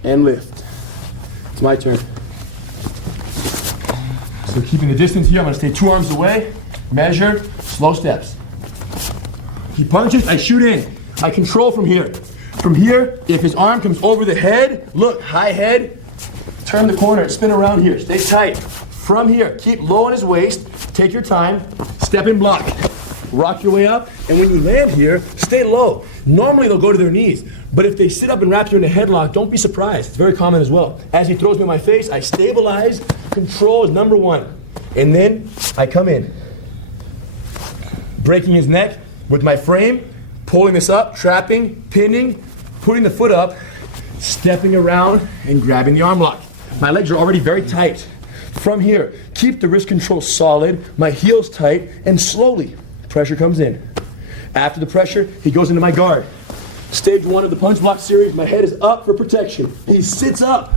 and lift. It's my turn. So keeping the distance here, I'm going to stay 2 arms away. Measure, slow steps. He punches, I shoot in. I control from here. From here, if his arm comes over the head, look, high head, turn the corner, spin around here, stay tight. From here, keep low on his waist, take your time, step in block. Rock your way up, and when you land here, stay low. Normally they'll go to their knees, but if they sit up and wrap you in a headlock, don't be surprised. It's very common as well. As he throws me in my face, I stabilize. Control is number 1. And then I come in. Breaking his neck with my frame, pulling this up, trapping, pinning, putting the foot up, stepping around, and grabbing the arm lock. My legs are already very tight. From here, keep the wrist control solid, my heels tight, and slowly, pressure comes in. After the pressure, he goes into my guard. Stage 1 of the punch block series, my head is up for protection. He sits up.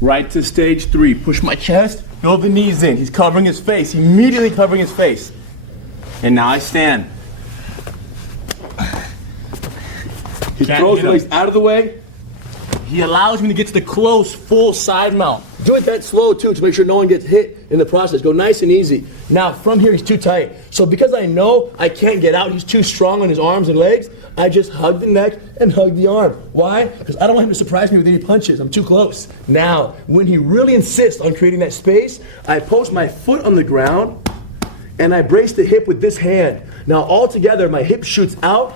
Right to stage 3. Push my chest, build the knees in. He's covering his face, immediately covering his face. And now I stand. He throws his legs out of the way. He allows me to get to the close, full side mount. Do it that slow too to make sure no one gets hit in the process. Go nice and easy. Now from here he's too tight. So because I know I can't get out, he's too strong on his arms and legs, I just hug the neck and hug the arm. Why? Because I don't want him to surprise me with any punches. I'm too close. Now, when he really insists on creating that space, I post my foot on the ground and I brace the hip with this hand. Now all together my hip shoots out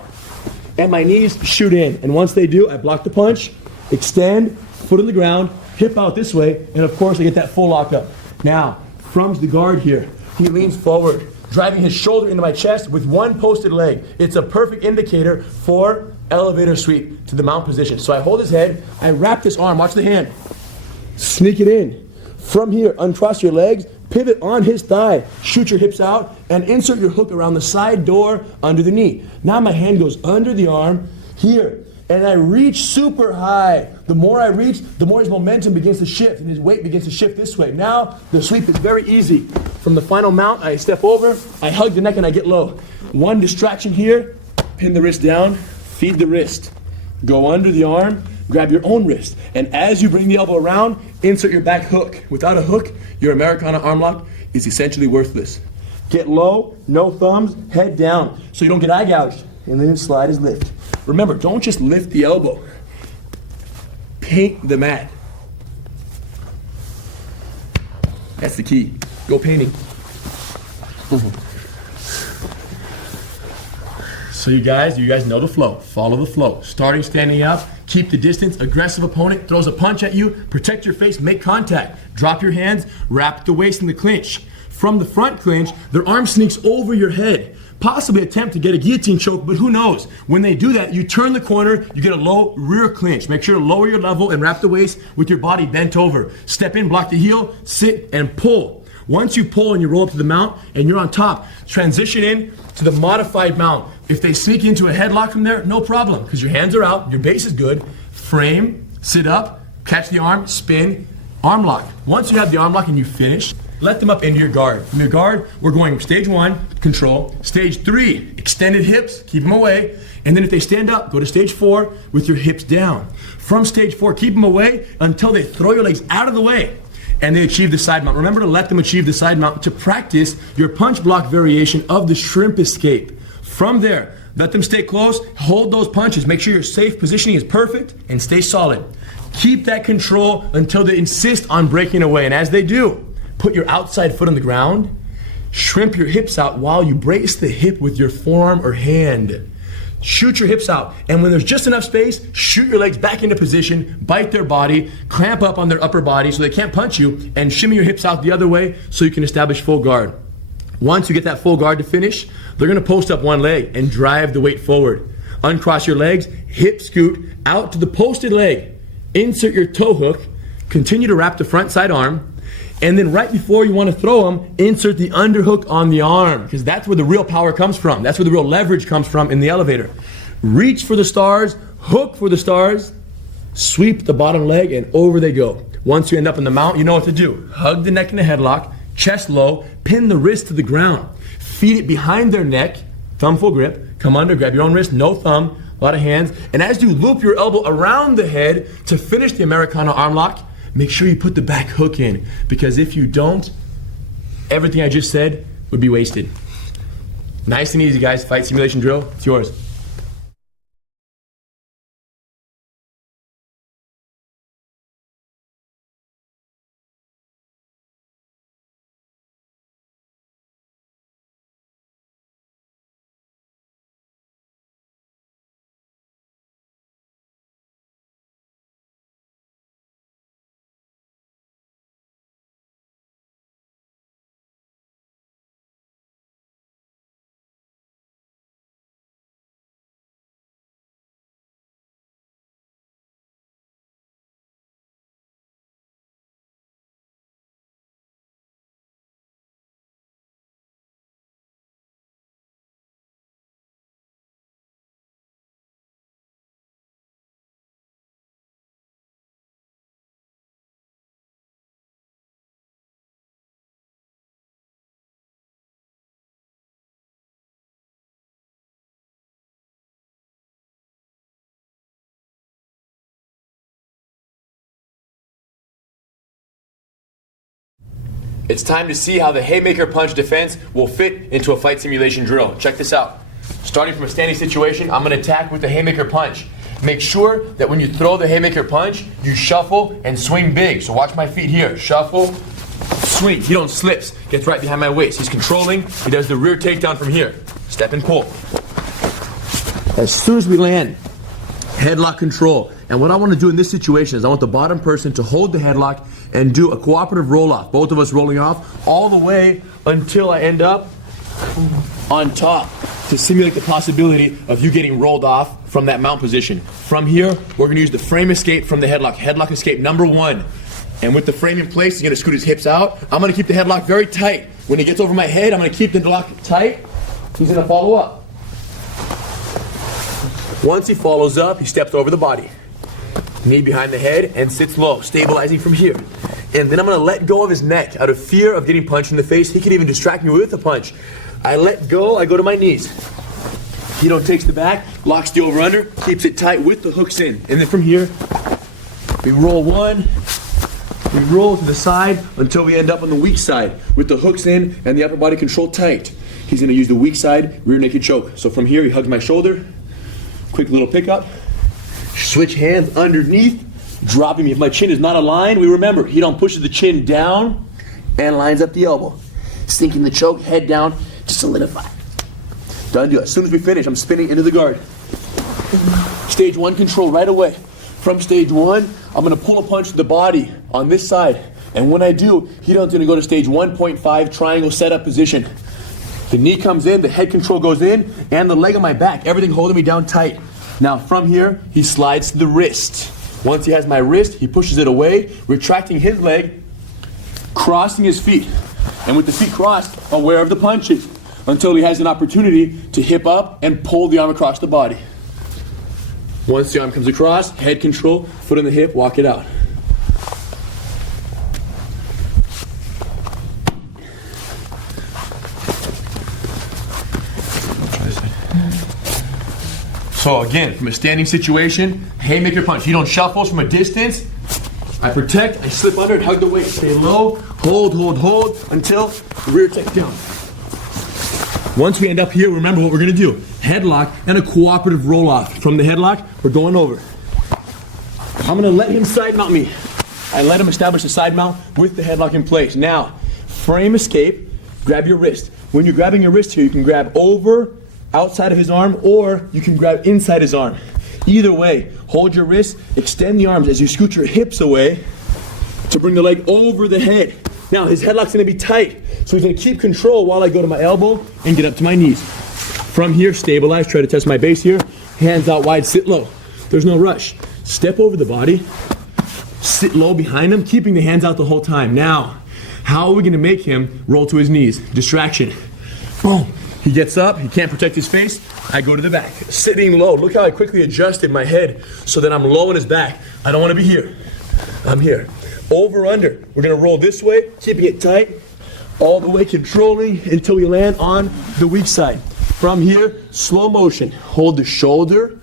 and my knees shoot in. And once they do, I block the punch, extend, foot on the ground, hip out this way, and of course I get that full lock up. Now, from the guard here, he leans forward, driving his shoulder into my chest with one posted leg. It's a perfect indicator for elevator sweep to the mount position. So I hold his head, I wrap this arm, watch the hand, sneak it in. From here, uncross your legs, pivot on his thigh, shoot your hips out, and insert your hook around the side door under the knee. Now my hand goes under the arm, here, and I reach super high. The more I reach, the more his momentum begins to shift, and his weight begins to shift this way. Now, the sweep is very easy. From the final mount, I step over, I hug the neck, and I get low. One distraction here, pin the wrist down, feed the wrist. Go under the arm, grab your own wrist, and as you bring the elbow around, insert your back hook. Without a hook, your Americana arm lock is essentially worthless. Get low, no thumbs, head down, so you don't get eye gouged, and then slide his lift. Remember, don't just lift the elbow. Paint the mat. That's the key. Go painting. So you guys know the flow. Follow the flow. Starting standing up, keep the distance. Aggressive opponent throws a punch at you. Protect your face, make contact. Drop your hands, wrap the waist in the clinch. From the front clinch, their arm sneaks over your head. Possibly attempt to get a guillotine choke, but who knows? When they do that, you turn the corner, you get a low rear clinch. Make sure to lower your level and wrap the waist with your body bent over. Step in, block the heel, sit, and pull. Once you pull and you roll up to the mount and you're on top, transition in to the modified mount. If they sneak into a headlock from there, no problem, because your hands are out, your base is good. Frame, sit up, catch the arm, spin, arm lock. Once you have the arm lock and you finish, let them up into your guard. From your guard, we're going stage 1, control. Stage 3, extended hips, keep them away. And then if they stand up, go to stage 4 with your hips down. From stage 4, keep them away until they throw your legs out of the way and they achieve the side mount. Remember to let them achieve the side mount to practice your punch block variation of the shrimp escape. From there, let them stay close, hold those punches, make sure your safe positioning is perfect, and stay solid. Keep that control until they insist on breaking away. And as they do, put your outside foot on the ground, shrimp your hips out while you brace the hip with your forearm or hand. Shoot your hips out, and when there's just enough space, shoot your legs back into position, bite their body, clamp up on their upper body so they can't punch you, and shimmy your hips out the other way so you can establish full guard. Once you get that full guard to finish, they're gonna post up one leg and drive the weight forward. Uncross your legs, hip scoot out to the posted leg, insert your toe hook, continue to wrap the front side arm, and then right before you want to throw them, insert the underhook on the arm, because that's where the real power comes from. That's where the real leverage comes from in the elevator. Reach for the stars, hook for the stars, sweep the bottom leg, and over they go. Once you end up in the mount, you know what to do. Hug the neck in a headlock, chest low, pin the wrist to the ground. Feet it behind their neck, thumb full grip, come under, grab your own wrist, no thumb, a lot of hands. And as you loop your elbow around the head to finish the Americano arm lock, make sure you put the back hook in, because if you don't, everything I just said would be wasted. Nice and easy, guys. Fight simulation drill, it's yours. It's time to see how the haymaker punch defense will fit into a fight simulation drill. Check this out. Starting from a standing situation, I'm going to attack with the haymaker punch. Make sure that when you throw the haymaker punch, you shuffle and swing big. So watch my feet here. Shuffle, swing. He don't slips. Gets right behind my waist. He's controlling. He does the rear takedown from here. Step and pull. As soon as we land, headlock control. And what I want to do in this situation is I want the bottom person to hold the headlock and do a cooperative roll off. Both of us rolling off all the way until I end up on top to simulate the possibility of you getting rolled off from that mount position. From here, we're going to use the frame escape from the headlock. Headlock escape number 1. And with the frame in place, he's going to scoot his hips out. I'm going to keep the headlock very tight. When he gets over my head, I'm going to keep the lock tight. He's going to follow up. Once he follows up, he steps over the body. Knee behind the head and sits low, stabilizing from here. And then I'm going to let go of his neck out of fear of getting punched in the face. He can even distract me with a punch. I let go, I go to my knees. Hito takes the back, locks the over under, keeps it tight with the hooks in. And then from here, we roll one, we roll to the side until we end up on the weak side with the hooks in and the upper body control tight. He's going to use the weak side rear naked choke. So from here, he hugs my shoulder, quick little pickup, switch hands underneath, dropping me. If my chin is not aligned, we remember, he don't pushes the chin down and lines up the elbow. Sinking the choke, head down to solidify. Done deal. As soon as we finish, I'm spinning into the guard. Stage 1 control right away. From stage 1, I'm going to pull a punch to the body on this side. And when I do, Hito's going to go to stage 1.5 triangle setup position. The knee comes in, the head control goes in, and the leg on my back, everything holding me down tight. Now from here, he slides to the wrist. Once he has my wrist, he pushes it away, retracting his leg, crossing his feet. And with the feet crossed, aware of the punches, until he has an opportunity to hip up and pull the arm across the body. Once the arm comes across, head control, foot on the hip, walk it out. So again, from a standing situation, haymaker punch. He don't shuffles from a distance. I protect, I slip under and hug the waist. Stay low, hold until rear takedown. Once we end up here, remember what we're gonna do. Headlock and a cooperative roll off. From the headlock, we're going over. I'm gonna let him side mount me. I let him establish the side mount with the headlock in place. Now, frame escape, grab your wrist. When you're grabbing your wrist here, you can grab over, outside of his arm, or you can grab inside his arm. Either way, hold your wrist, extend the arms as you scoot your hips away to bring the leg over the head. Now, his headlock's gonna be tight, so he's gonna keep control while I go to my elbow and get up to my knees. From here, stabilize, try to test my base here. Hands out wide, sit low. There's no rush. Step over the body, sit low behind him, keeping the hands out the whole time. Now, how are we gonna make him roll to his knees? Distraction. Boom. He gets up, he can't protect his face. I go to the back, sitting low. Look how I quickly adjusted my head so that I'm low in his back. I don't wanna be here. I'm here. Over, under. We're gonna roll this way, keeping it tight, all the way controlling until we land on the weak side. From here, slow motion. Hold the shoulder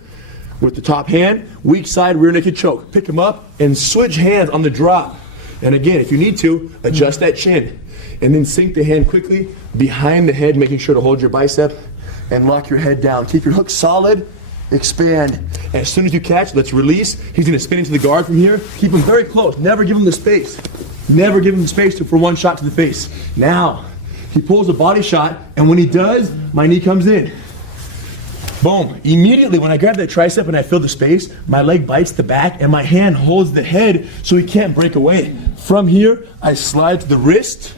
with the top hand, weak side, rear naked choke. Pick him up and switch hands on the drop. And again, if you need to, adjust that chin. And then sink the hand quickly behind the head, making sure to hold your bicep and lock your head down. Keep your hook solid, expand. And as soon as you catch, let's release. He's gonna spin into the guard from here. Keep him very close, never give him the space. Never give him the space for one shot to the face. Now, he pulls a body shot, and when he does, my knee comes in. Boom. Immediately when I grab that tricep and I feel the space, my leg bites the back and my hand holds the head so he can't break away. From here, I slide to the wrist,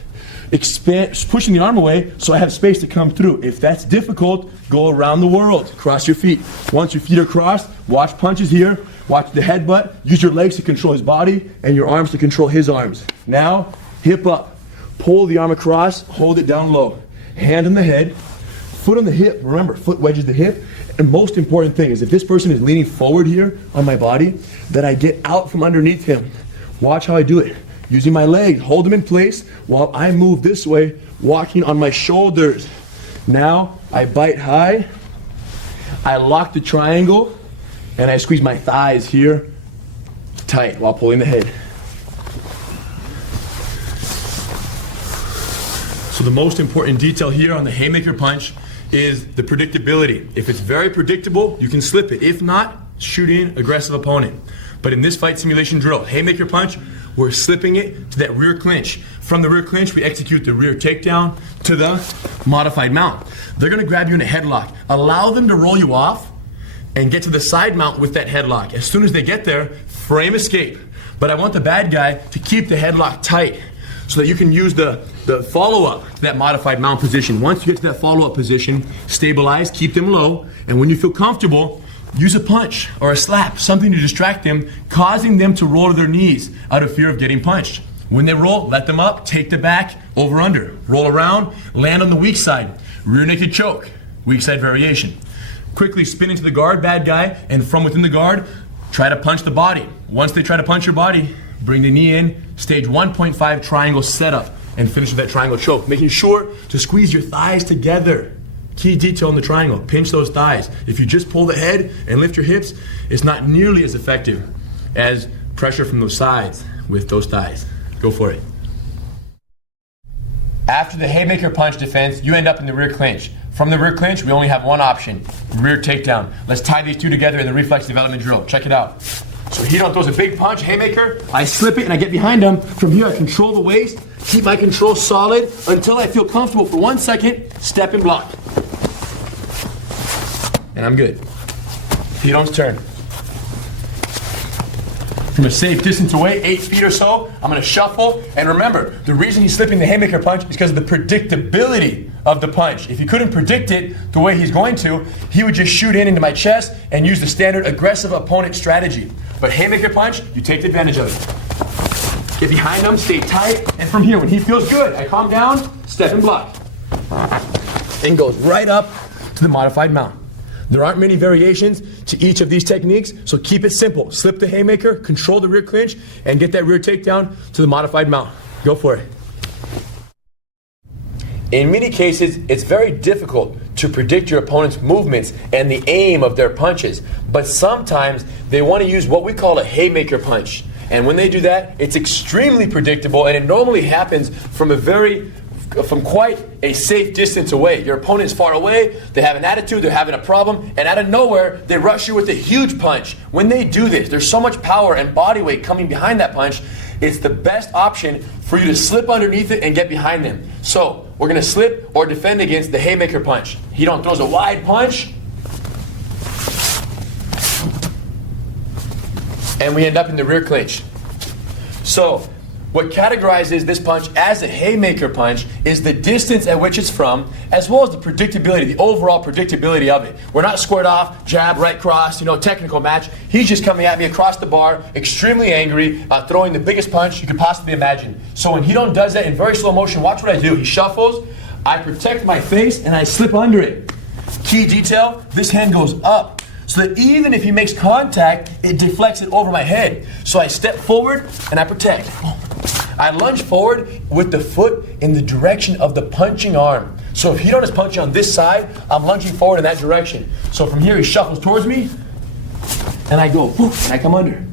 expand, pushing the arm away so I have space to come through. If that's difficult, go around the world. Cross your feet. Once your feet are crossed, watch punches here. Watch the headbutt. Use your legs to control his body and your arms to control his arms. Now, hip up. Pull the arm across, hold it down low. Hand on the head, foot on the hip. Remember, foot wedges the hip. And most important thing is if this person is leaning forward here on my body, that I get out from underneath him. Watch how I do it. Using my legs, hold them in place while I move this way, walking on my shoulders. Now, I bite high, I lock the triangle, and I squeeze my thighs here tight while pulling the head. So the most important detail here on the haymaker punch is the predictability. If it's very predictable, you can slip it. If not, shoot in aggressive opponent. But in this fight simulation drill, haymaker punch, we're slipping it to that rear clinch. From the rear clinch, we execute the rear takedown to the modified mount. They're gonna grab you in a headlock. Allow them to roll you off and get to the side mount with that headlock. As soon as they get there, frame escape. But I want the bad guy to keep the headlock tight so that you can use the follow-up to that modified mount position. Once you get to that follow-up position, stabilize, keep them low, and when you feel comfortable, use a punch or a slap, something to distract them, causing them to roll to their knees out of fear of getting punched. When they roll, let them up, take the back, over under. Roll around, land on the weak side. Rear naked choke, weak side variation. Quickly spin into the guard, bad guy, and from within the guard, try to punch the body. Once they try to punch your body, bring the knee in, stage 1.5 triangle setup, and finish with that triangle choke. Making sure to squeeze your thighs together. Key detail in the triangle, pinch those thighs. If you just pull the head and lift your hips, it's not nearly as effective as pressure from those sides with those thighs. Go for it. After the haymaker punch defense, you end up in the rear clinch. From the rear clinch, we only have one option, rear takedown. Let's tie these two together in the reflex development drill. Check it out. So Hito throws a big punch, haymaker, I slip it and I get behind him. From here I control the waist, keep my control solid until I feel comfortable for 1 second, step and block. And I'm good. Hito's turn. From a safe distance away, 8 feet or so, I'm gonna shuffle. And remember, the reason he's slipping the haymaker punch is because of the predictability of the punch. If he couldn't predict it the way he's going to, he would just shoot in into my chest and use the standard aggressive opponent strategy. But haymaker punch, you take advantage of it. Get behind him, stay tight, and from here, when he feels good, I calm down, step and block. And goes right up to the modified mount. There aren't many variations to each of these techniques, so keep it simple. Slip the haymaker, control the rear clinch, and get that rear takedown to the modified mount. Go for it. In many cases, it's very difficult to predict your opponent's movements and the aim of their punches, but sometimes they want to use what we call a haymaker punch. And when they do that, it's extremely predictable, and it normally happens from quite a safe distance away. Your opponent is far away, they have an attitude, they're having a problem, and out of nowhere, they rush you with a huge punch. When they do this, there's so much power and body weight coming behind that punch, it's the best option for you to slip underneath it and get behind them. So, we're going to slip or defend against the haymaker punch. Hidon throws a wide punch, and we end up in the rear clinch. So, what categorizes this punch as a haymaker punch is the distance at which it's from, as well as the predictability, the overall predictability of it. We're not squared off, jab, right cross, technical match. He's just coming at me across the bar, extremely angry, throwing the biggest punch you could possibly imagine. So when Hidon does that in very slow motion, watch what I do. He shuffles, I protect my face, and I slip under it. Key detail, this hand goes up, so that even if he makes contact, it deflects it over my head. So I step forward, and I protect. I lunge forward with the foot in the direction of the punching arm. So if Hidon is punching on this side, I'm lunging forward in that direction. So from here, he shuffles towards me, and I go, poof, and I come under.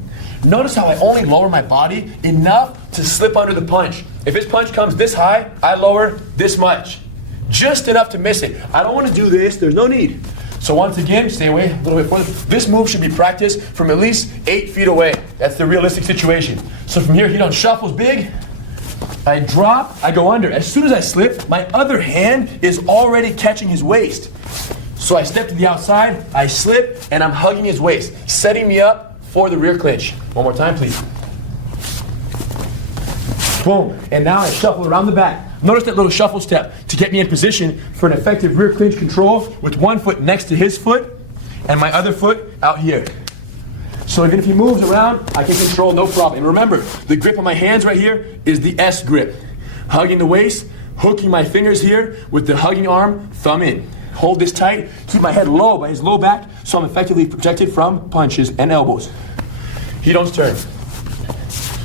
Notice how I only lower my body enough to slip under the punch. If his punch comes this high, I lower this much. Just enough to miss it. I don't want to do this, there's no need. So once again, stay away a little bit further. This move should be practiced from at least 8 feet away. That's the realistic situation. So from here, Hidon shuffles big. I drop, I go under. As soon as I slip, my other hand is already catching his waist. So I step to the outside, I slip, and I'm hugging his waist, setting me up for the rear clinch. One more time, please. Boom. And now I shuffle around the back. Notice that little shuffle step to get me in position for an effective rear clinch control with one foot next to his foot and my other foot out here. So even if he moves around, I can control no problem. And remember, the grip on my hands right here is the S grip. Hugging the waist, hooking my fingers here with the hugging arm, thumb in. Hold this tight, keep my head low by his low back so I'm effectively protected from punches and elbows. Hidon's turn.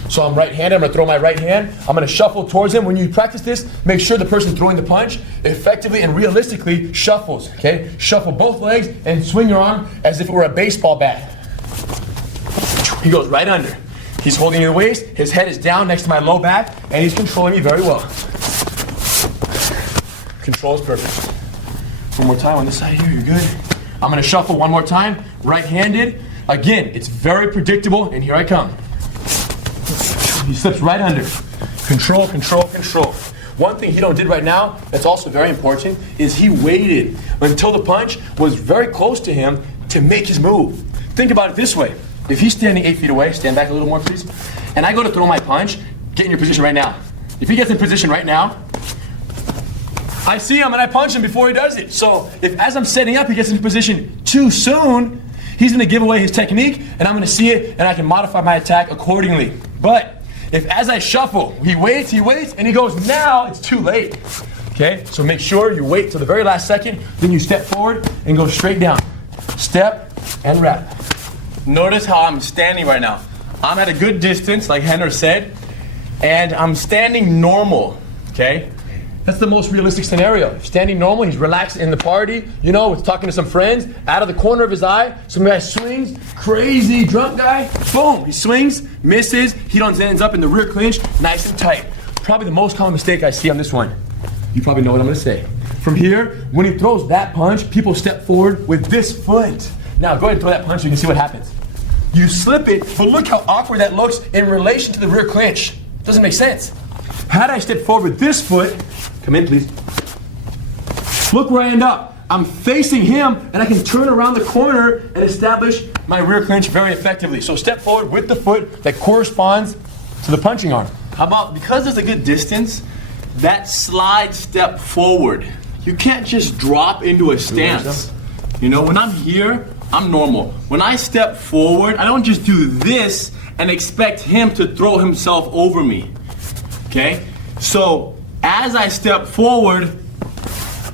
So I'm right-handed, I'm going to throw my right hand. I'm going to shuffle towards him. When you practice this, make sure the person throwing the punch effectively and realistically shuffles, okay? Shuffle both legs and swing your arm as if it were a baseball bat. He goes right under. He's holding the waist, his head is down next to my low back, and he's controlling me very well. Control is perfect. One more time on this side here, you're good. I'm going to shuffle one more time, right-handed. Again, it's very predictable, and here I come. He slips right under. Control, control, control. One thing Hidon did right now that's also very important is he waited until the punch was very close to him to make his move. Think about it this way. If he's standing 8 feet away, stand back a little more please, and I go to throw my punch, get in your position right now. If he gets in position right now, I see him and I punch him before he does it. So if as I'm setting up he gets into position too soon, he's going to give away his technique and I'm going to see it and I can modify my attack accordingly. But if as I shuffle, he waits, and he goes, now it's too late. Okay, so make sure you wait till the very last second, then you step forward and go straight down. Step and wrap. Notice how I'm standing right now. I'm at a good distance, like Henner said, and I'm standing normal, okay? That's the most realistic scenario. Standing normal, he's relaxed in the party, with talking to some friends, out of the corner of his eye, some guy swings, crazy drunk guy, boom, he swings, misses, Hidon ends up in the rear clinch, nice and tight. Probably the most common mistake I see on this one. You probably know what I'm gonna say. From here, when he throws that punch, people step forward with this foot. Now go ahead and throw that punch so you can see what happens. You slip it, but look how awkward that looks in relation to the rear clinch. Doesn't make sense. Had I stepped forward with this foot, come in, please. Look where I end up. I'm facing him, and I can turn around the corner and establish my rear clinch very effectively. So step forward with the foot that corresponds to the punching arm. How about, because there's a good distance, that slide step forward. You can't just drop into a stance. When I'm here, I'm normal. When I step forward, I don't just do this and expect him to throw himself over me. Okay? So, as I step forward,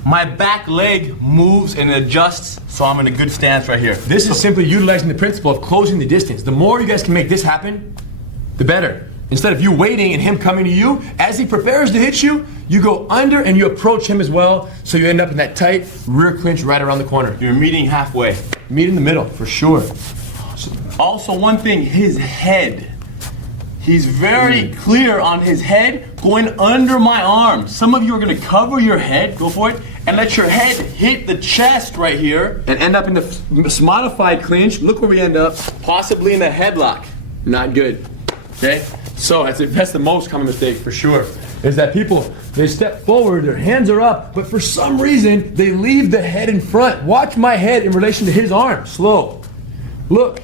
my back leg moves and adjusts, so I'm in a good stance right here. This is simply utilizing the principle of closing the distance. The more you guys can make this happen, the better. Instead of you waiting and him coming to you, as he prepares to hit you, you go under and you approach him as well, so you end up in that tight rear clinch right around the corner. You're meeting halfway. Meet in the middle, for sure. Also, one thing, his head. He's very clear on his head going under my arm. Some of you are going to cover your head, go for it, and let your head hit the chest right here and end up in the modified clinch. Look where we end up, possibly in a headlock. Not good, okay? So that's the most common mistake, for sure, is that people, they step forward, their hands are up, but for some reason, they leave the head in front. Watch my head in relation to his arm, slow. Look.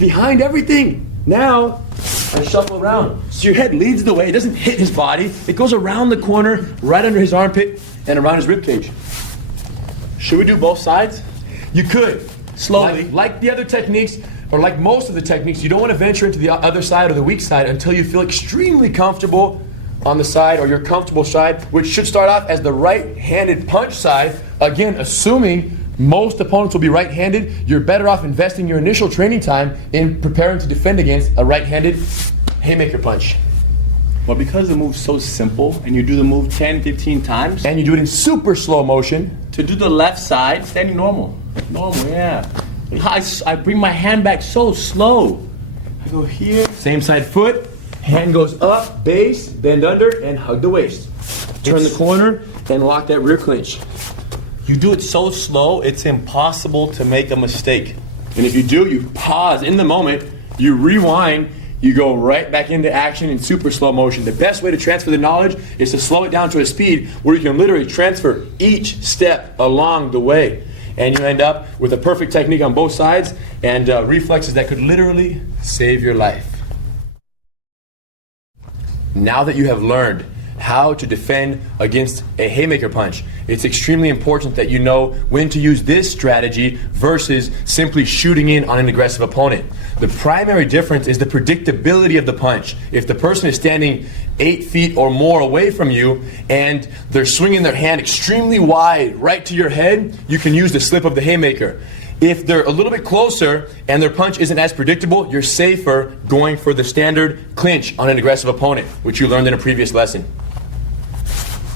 Behind everything. Now, I shuffle around. So your head leads the way. It doesn't hit his body. It goes around the corner, right under his armpit, and around his ribcage. Should we do both sides? You could. Slowly. Like the other techniques, or like most of the techniques, you don't want to venture into the other side or the weak side until you feel extremely comfortable on the side, or your comfortable side, which should start off as the right-handed punch side. Again, assuming most opponents will be right-handed, you're better off investing your initial training time in preparing to defend against a right-handed haymaker punch. Well, because the move's so simple, and you do the move 10, 15 times, And you do it in super slow motion. to do the left side, standing normal. Normal, yeah. I bring my hand back so slow. I go here. Same side foot, hand goes up, base, bend under, and hug the waist. Turn the corner and lock that rear clinch. You do it so slow, it's impossible to make a mistake. And if you do, you pause in the moment, you rewind, you go right back into action in super slow motion. The best way to transfer the knowledge is to slow it down to a speed where you can literally transfer each step along the way. And you end up with a perfect technique on both sides and reflexes that could literally save your life. Now that you have learned how to defend against a haymaker punch, it's extremely important that you know when to use this strategy versus simply shooting in on an aggressive opponent. The primary difference is the predictability of the punch. If the person is standing 8 feet or more away from you and they're swinging their hand extremely wide right to your head, you can use the slip of the haymaker. If they're a little bit closer and their punch isn't as predictable, you're safer going for the standard clinch on an aggressive opponent, which you learned in a previous lesson.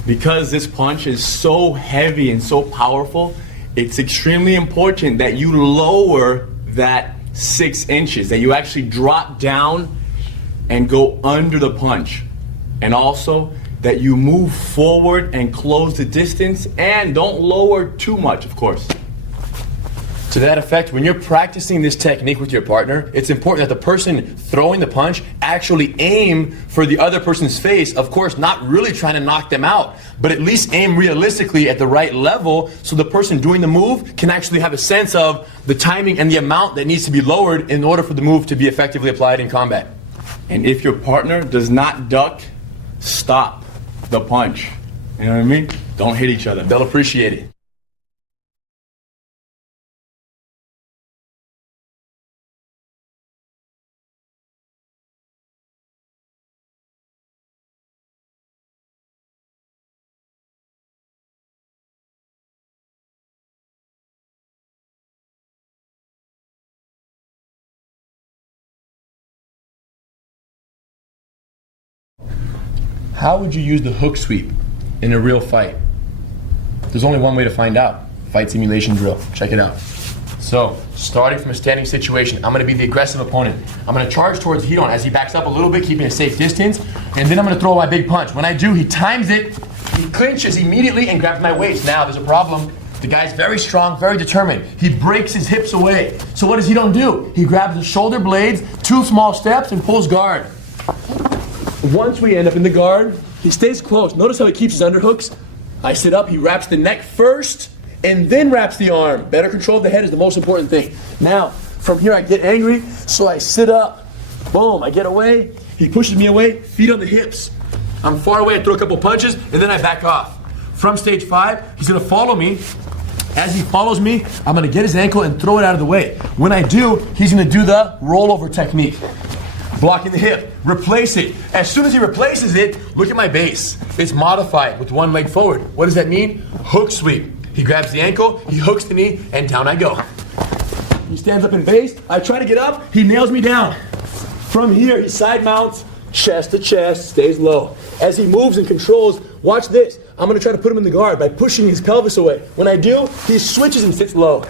Because this punch is so heavy and so powerful, it's extremely important that you lower that 6 inches, that you actually drop down and go under the punch. And also that you move forward and close the distance, and don't lower too much, of course. To that effect, when you're practicing this technique with your partner, it's important that the person throwing the punch actually aim for the other person's face. Of course, not really trying to knock them out, but at least aim realistically at the right level so the person doing the move can actually have a sense of the timing and the amount that needs to be lowered in order for the move to be effectively applied in combat. And if your partner does not duck, stop the punch. You know what I mean? Don't hit each other. They'll appreciate it. How would you use the hook sweep in a real fight? There's only one way to find out. Fight simulation drill. Check it out. So, starting from a standing situation, I'm going to be the aggressive opponent. I'm going to charge towards Hidon as he backs up a little bit, keeping a safe distance, and then I'm going to throw my big punch. When I do, he times it, he clinches immediately and grabs my waist. Now, there's a problem. The guy's very strong, very determined. He breaks his hips away. So what does Hidon do? He grabs the shoulder blades, 2 small steps, and pulls guard. Once we end up in the guard, he stays close. Notice how he keeps his underhooks. I sit up, he wraps the neck first, and then wraps the arm. Better control of the head is the most important thing. Now, from here I get angry, so I sit up. Boom, I get away. He pushes me away, feet on the hips. I'm far away, I throw a couple punches, and then I back off. From stage 5, he's gonna follow me. As he follows me, I'm gonna get his ankle and throw it out of the way. When I do, he's gonna do the rollover technique. Blocking the hip, replace it. As soon as he replaces it, look at my base. It's modified with one leg forward. What does that mean? Hook sweep. He grabs the ankle, he hooks the knee, and down I go. He stands up in base, I try to get up, he nails me down. From here, he side mounts, chest to chest, stays low. As he moves and controls, watch this. I'm gonna try to put him in the guard by pushing his pelvis away. When I do, he switches and sits low.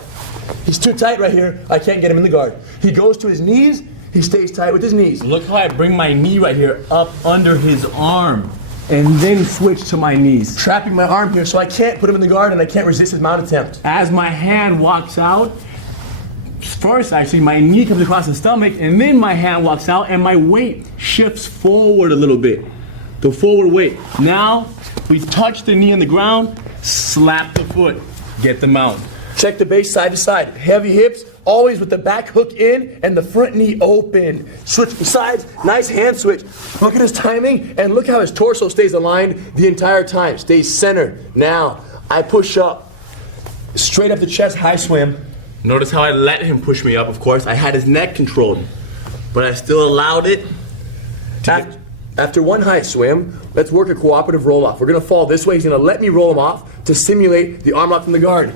He's too tight right here, I can't get him in the guard. He goes to his knees, he stays tight with his knees. Look how I bring my knee right here up under his arm and then switch to my knees. Trapping my arm here so I can't put him in the guard and I can't resist his mount attempt. As my hand walks out, first actually my knee comes across the stomach and then my hand walks out and my weight shifts forward a little bit. The forward weight. Now we touch the knee on the ground, slap the foot, get the mount. Check the base side to side. Heavy hips, always with the back hook in and the front knee open. Switch sides, nice hand switch. Look at his timing and look how his torso stays aligned the entire time. Stays centered. Now, I push up. Straight up the chest, high swim. Notice how I let him push me up, of course. I had his neck controlled, but I still allowed it. After one high swim, let's work a cooperative roll off. We're gonna fall this way. He's gonna let me roll him off to simulate the arm lock from the guard.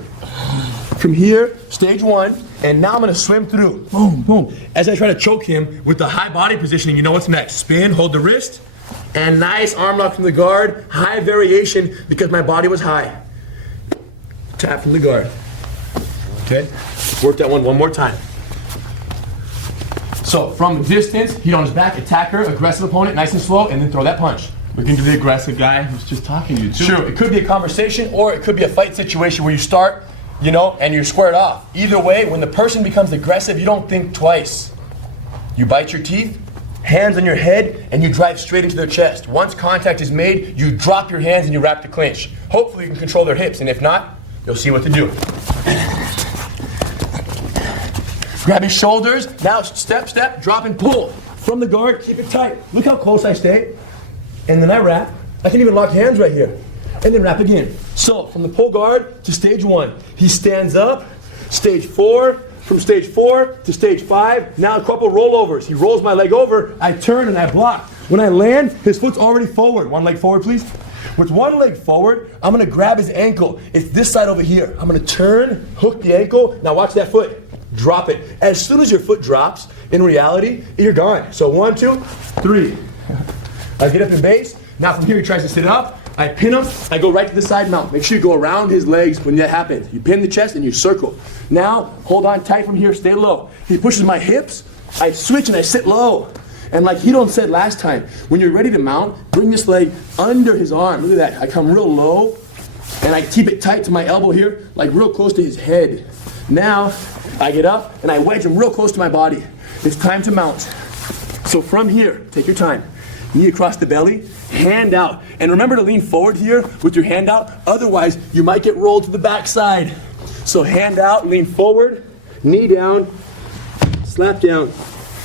From here, stage one, and now I'm gonna swim through. Boom, boom. As I try to choke him with the high body positioning, you know what's next. Spin, hold the wrist. And nice arm lock from the guard. High variation because my body was high. Tap from the guard. Okay? Work that one more time. So, from distance, heat on his back, attacker, aggressive opponent, nice and slow, and then throw that punch. We can do the aggressive guy who's just talking to you too. Sure, it could be a conversation or it could be a fight situation where you start, you know, and you're squared off. Either way, when the person becomes aggressive, you don't think twice. You bite your teeth, hands on your head, and you drive straight into their chest. Once contact is made, you drop your hands and you wrap the clinch. Hopefully you can control their hips, and if not, you'll see what to do. Grab his shoulders, now step, step, drop and pull. From the guard, keep it tight. Look how close I stay. And then I wrap. I can even lock hands right here. And then wrap again. So, from the pull guard to stage one. He stands up, stage four, from stage 4 to stage 5, now a couple rollovers. He rolls my leg over, I turn and I block. When I land, his foot's already forward. One leg forward, please. With one leg forward, I'm gonna grab his ankle. It's this side over here. I'm gonna turn, hook the ankle. Now watch that foot. Drop it. As soon as your foot drops, in reality, you're gone. So 1, 2, 3. I get up in base. Now from here he tries to sit up. I pin him. I go right to the side mount. Make sure you go around his legs when that happens. You pin the chest and you circle. Now hold on tight from here. Stay low. He pushes my hips. I switch and I sit low. And like Hidon said last time, when you're ready to mount, bring this leg under his arm. Look at that. I come real low and I keep it tight to my elbow here, like real close to his head. Now I get up and I wedge him real close to my body. It's time to mount. So from here, take your time. Knee across the belly, hand out. And remember to lean forward here with your hand out, otherwise you might get rolled to the backside. So hand out, lean forward, knee down, slap down,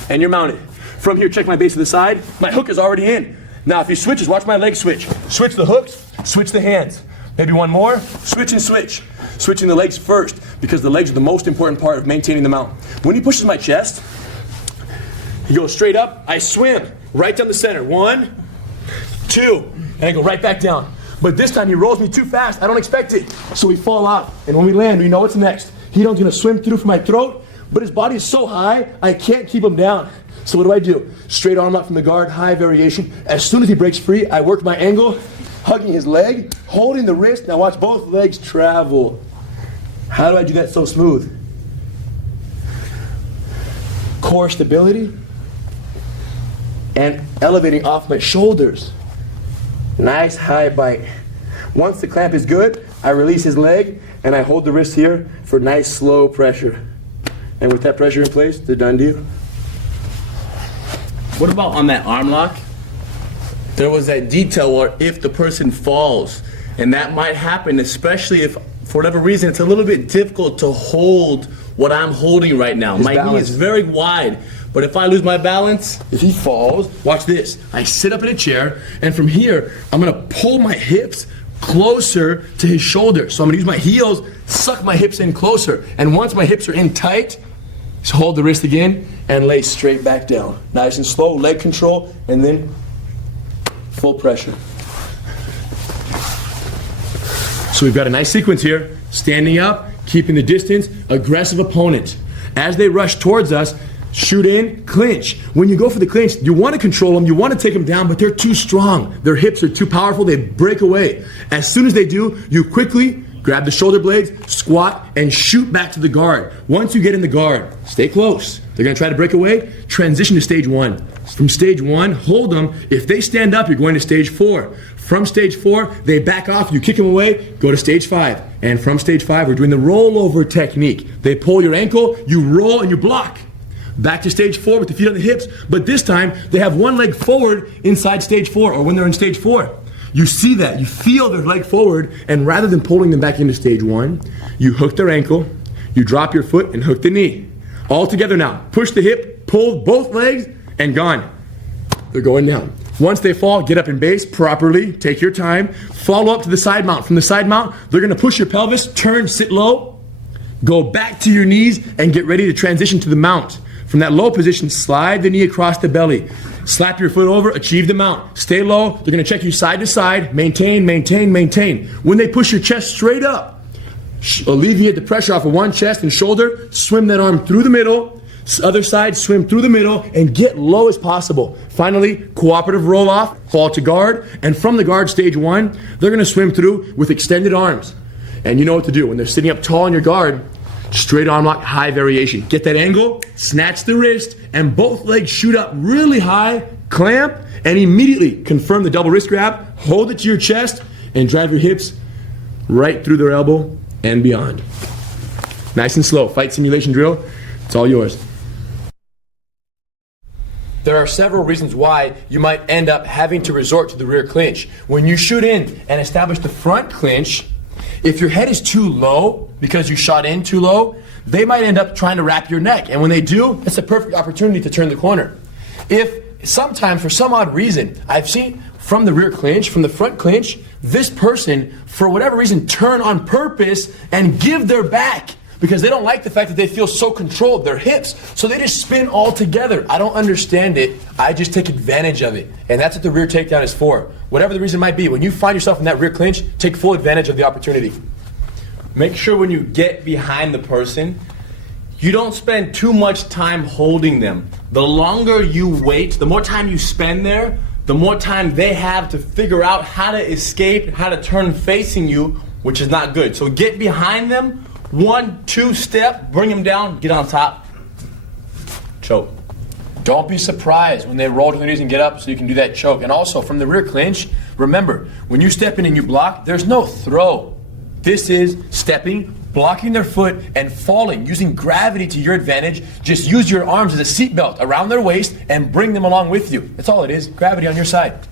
and you're mounted. From here, check my base to the side. My hook is already in. Now if he switches, watch my leg switch. Switch the hooks, switch the hands. Maybe one more, switch and switch. Switching the legs first, because the legs are the most important part of maintaining the mount. When he pushes my chest, he goes straight up, I swim right down the center. 1, 2, and I go right back down. But this time he rolls me too fast, I don't expect it. So we fall out, and when we land, we know what's next. Hidon's gonna swim through for my throat, but his body is so high, I can't keep him down. So what do? Straight arm up from the guard, high variation. As soon as he breaks free, I work my angle, hugging his leg, holding the wrist. Now watch both legs travel. How do I do that so smooth? Core stability and elevating off my shoulders. Nice high bite. Once the clamp is good, I release his leg and I hold the wrist here for nice slow pressure. And with that pressure in place, the done deal. What about on that arm lock? There was that detail where if the person falls, and that might happen, especially if for whatever reason it's a little bit difficult to hold what I'm holding right now. My knee is very wide, but if I lose my balance, If he falls, watch this. I sit up in a chair, and from here, I'm gonna pull my hips closer to his shoulder. So I'm gonna use my heels, suck my hips in closer. And once my hips are in tight, just hold the wrist again and lay straight back down. Nice and slow, leg control, and then full pressure. So we've got a nice sequence here. Standing up, keeping the distance, aggressive opponent. As they rush towards us, Shoot in, clinch. When you go for the clinch, you want to control them, you want to take them down, but they're too strong. Their hips are too powerful, they break away. As soon as they do, you quickly grab the shoulder blades, squat, and shoot back to the guard. Once you get in the guard, stay close. They're gonna try to break away, transition to stage 1. From stage 1, hold them. If they stand up, you're going to stage 4. From stage 4, they back off, you kick them away, go to stage 5. And from stage 5, we're doing the rollover technique. They pull your ankle, you roll, and you block. Back to stage 4 with the feet on the hips, but this time, they have one leg forward inside stage 4, or when they're in stage 4. You see that, you feel their leg forward, and rather than pulling them back into stage 1, you hook their ankle, you drop your foot and hook the knee. All together now. Push the hip, pull both legs, and gone. They're going down. Once they fall, get up in base properly, take your time, follow up to the side mount. From the side mount, they're gonna push your pelvis, turn, sit low, go back to your knees, and get ready to transition to the mount. From that low position, slide the knee across the belly. Slap your foot over, achieve the mount. Stay low, they're gonna check you side to side, maintain, maintain, maintain. When they push your chest straight up, alleviate the pressure off of one chest and shoulder, swim that arm through the middle, other side, swim through the middle, and get low as possible. Finally, cooperative roll off, fall to guard, and from the guard, stage 1, they're gonna swim through with extended arms. And you know what to do. When they're sitting up tall in your guard, straight arm lock, high variation. Get that angle, snatch the wrist, and both legs shoot up really high, clamp, and immediately confirm the double wrist grab, hold it to your chest, and drive your hips right through their elbow and beyond. Nice and slow. Fight simulation drill. It's all yours. There are several reasons why you might end up having to resort to the rear clinch. When you shoot in and establish the front clinch, if your head is too low because you shot in too low, they might end up trying to wrap your neck. And when they do, it's a perfect opportunity to turn the corner. If sometimes, for some odd reason, I've seen from the rear clinch, from the front clinch, this person, for whatever reason, turn on purpose and give their back because they don't like the fact that they feel so controlled, their hips, so they just spin all together. I don't understand it. I just take advantage of it. And that's what the rear takedown is for. Whatever the reason might be, when you find yourself in that rear clinch, take full advantage of the opportunity. Make sure when you get behind the person, you don't spend too much time holding them. The longer you wait, the more time you spend there, the more time they have to figure out how to escape, how to turn facing you, which is not good. So get behind them, 1-2 step, bring them down, get on top, choke. Don't be surprised when they roll to their knees and get up so you can do that choke. And also from the rear clinch, remember, when you step in and you block, there's no throw. This is stepping, blocking their foot, and falling, using gravity to your advantage. Just use your arms as a seatbelt around their waist and bring them along with you. That's all it is, gravity on your side.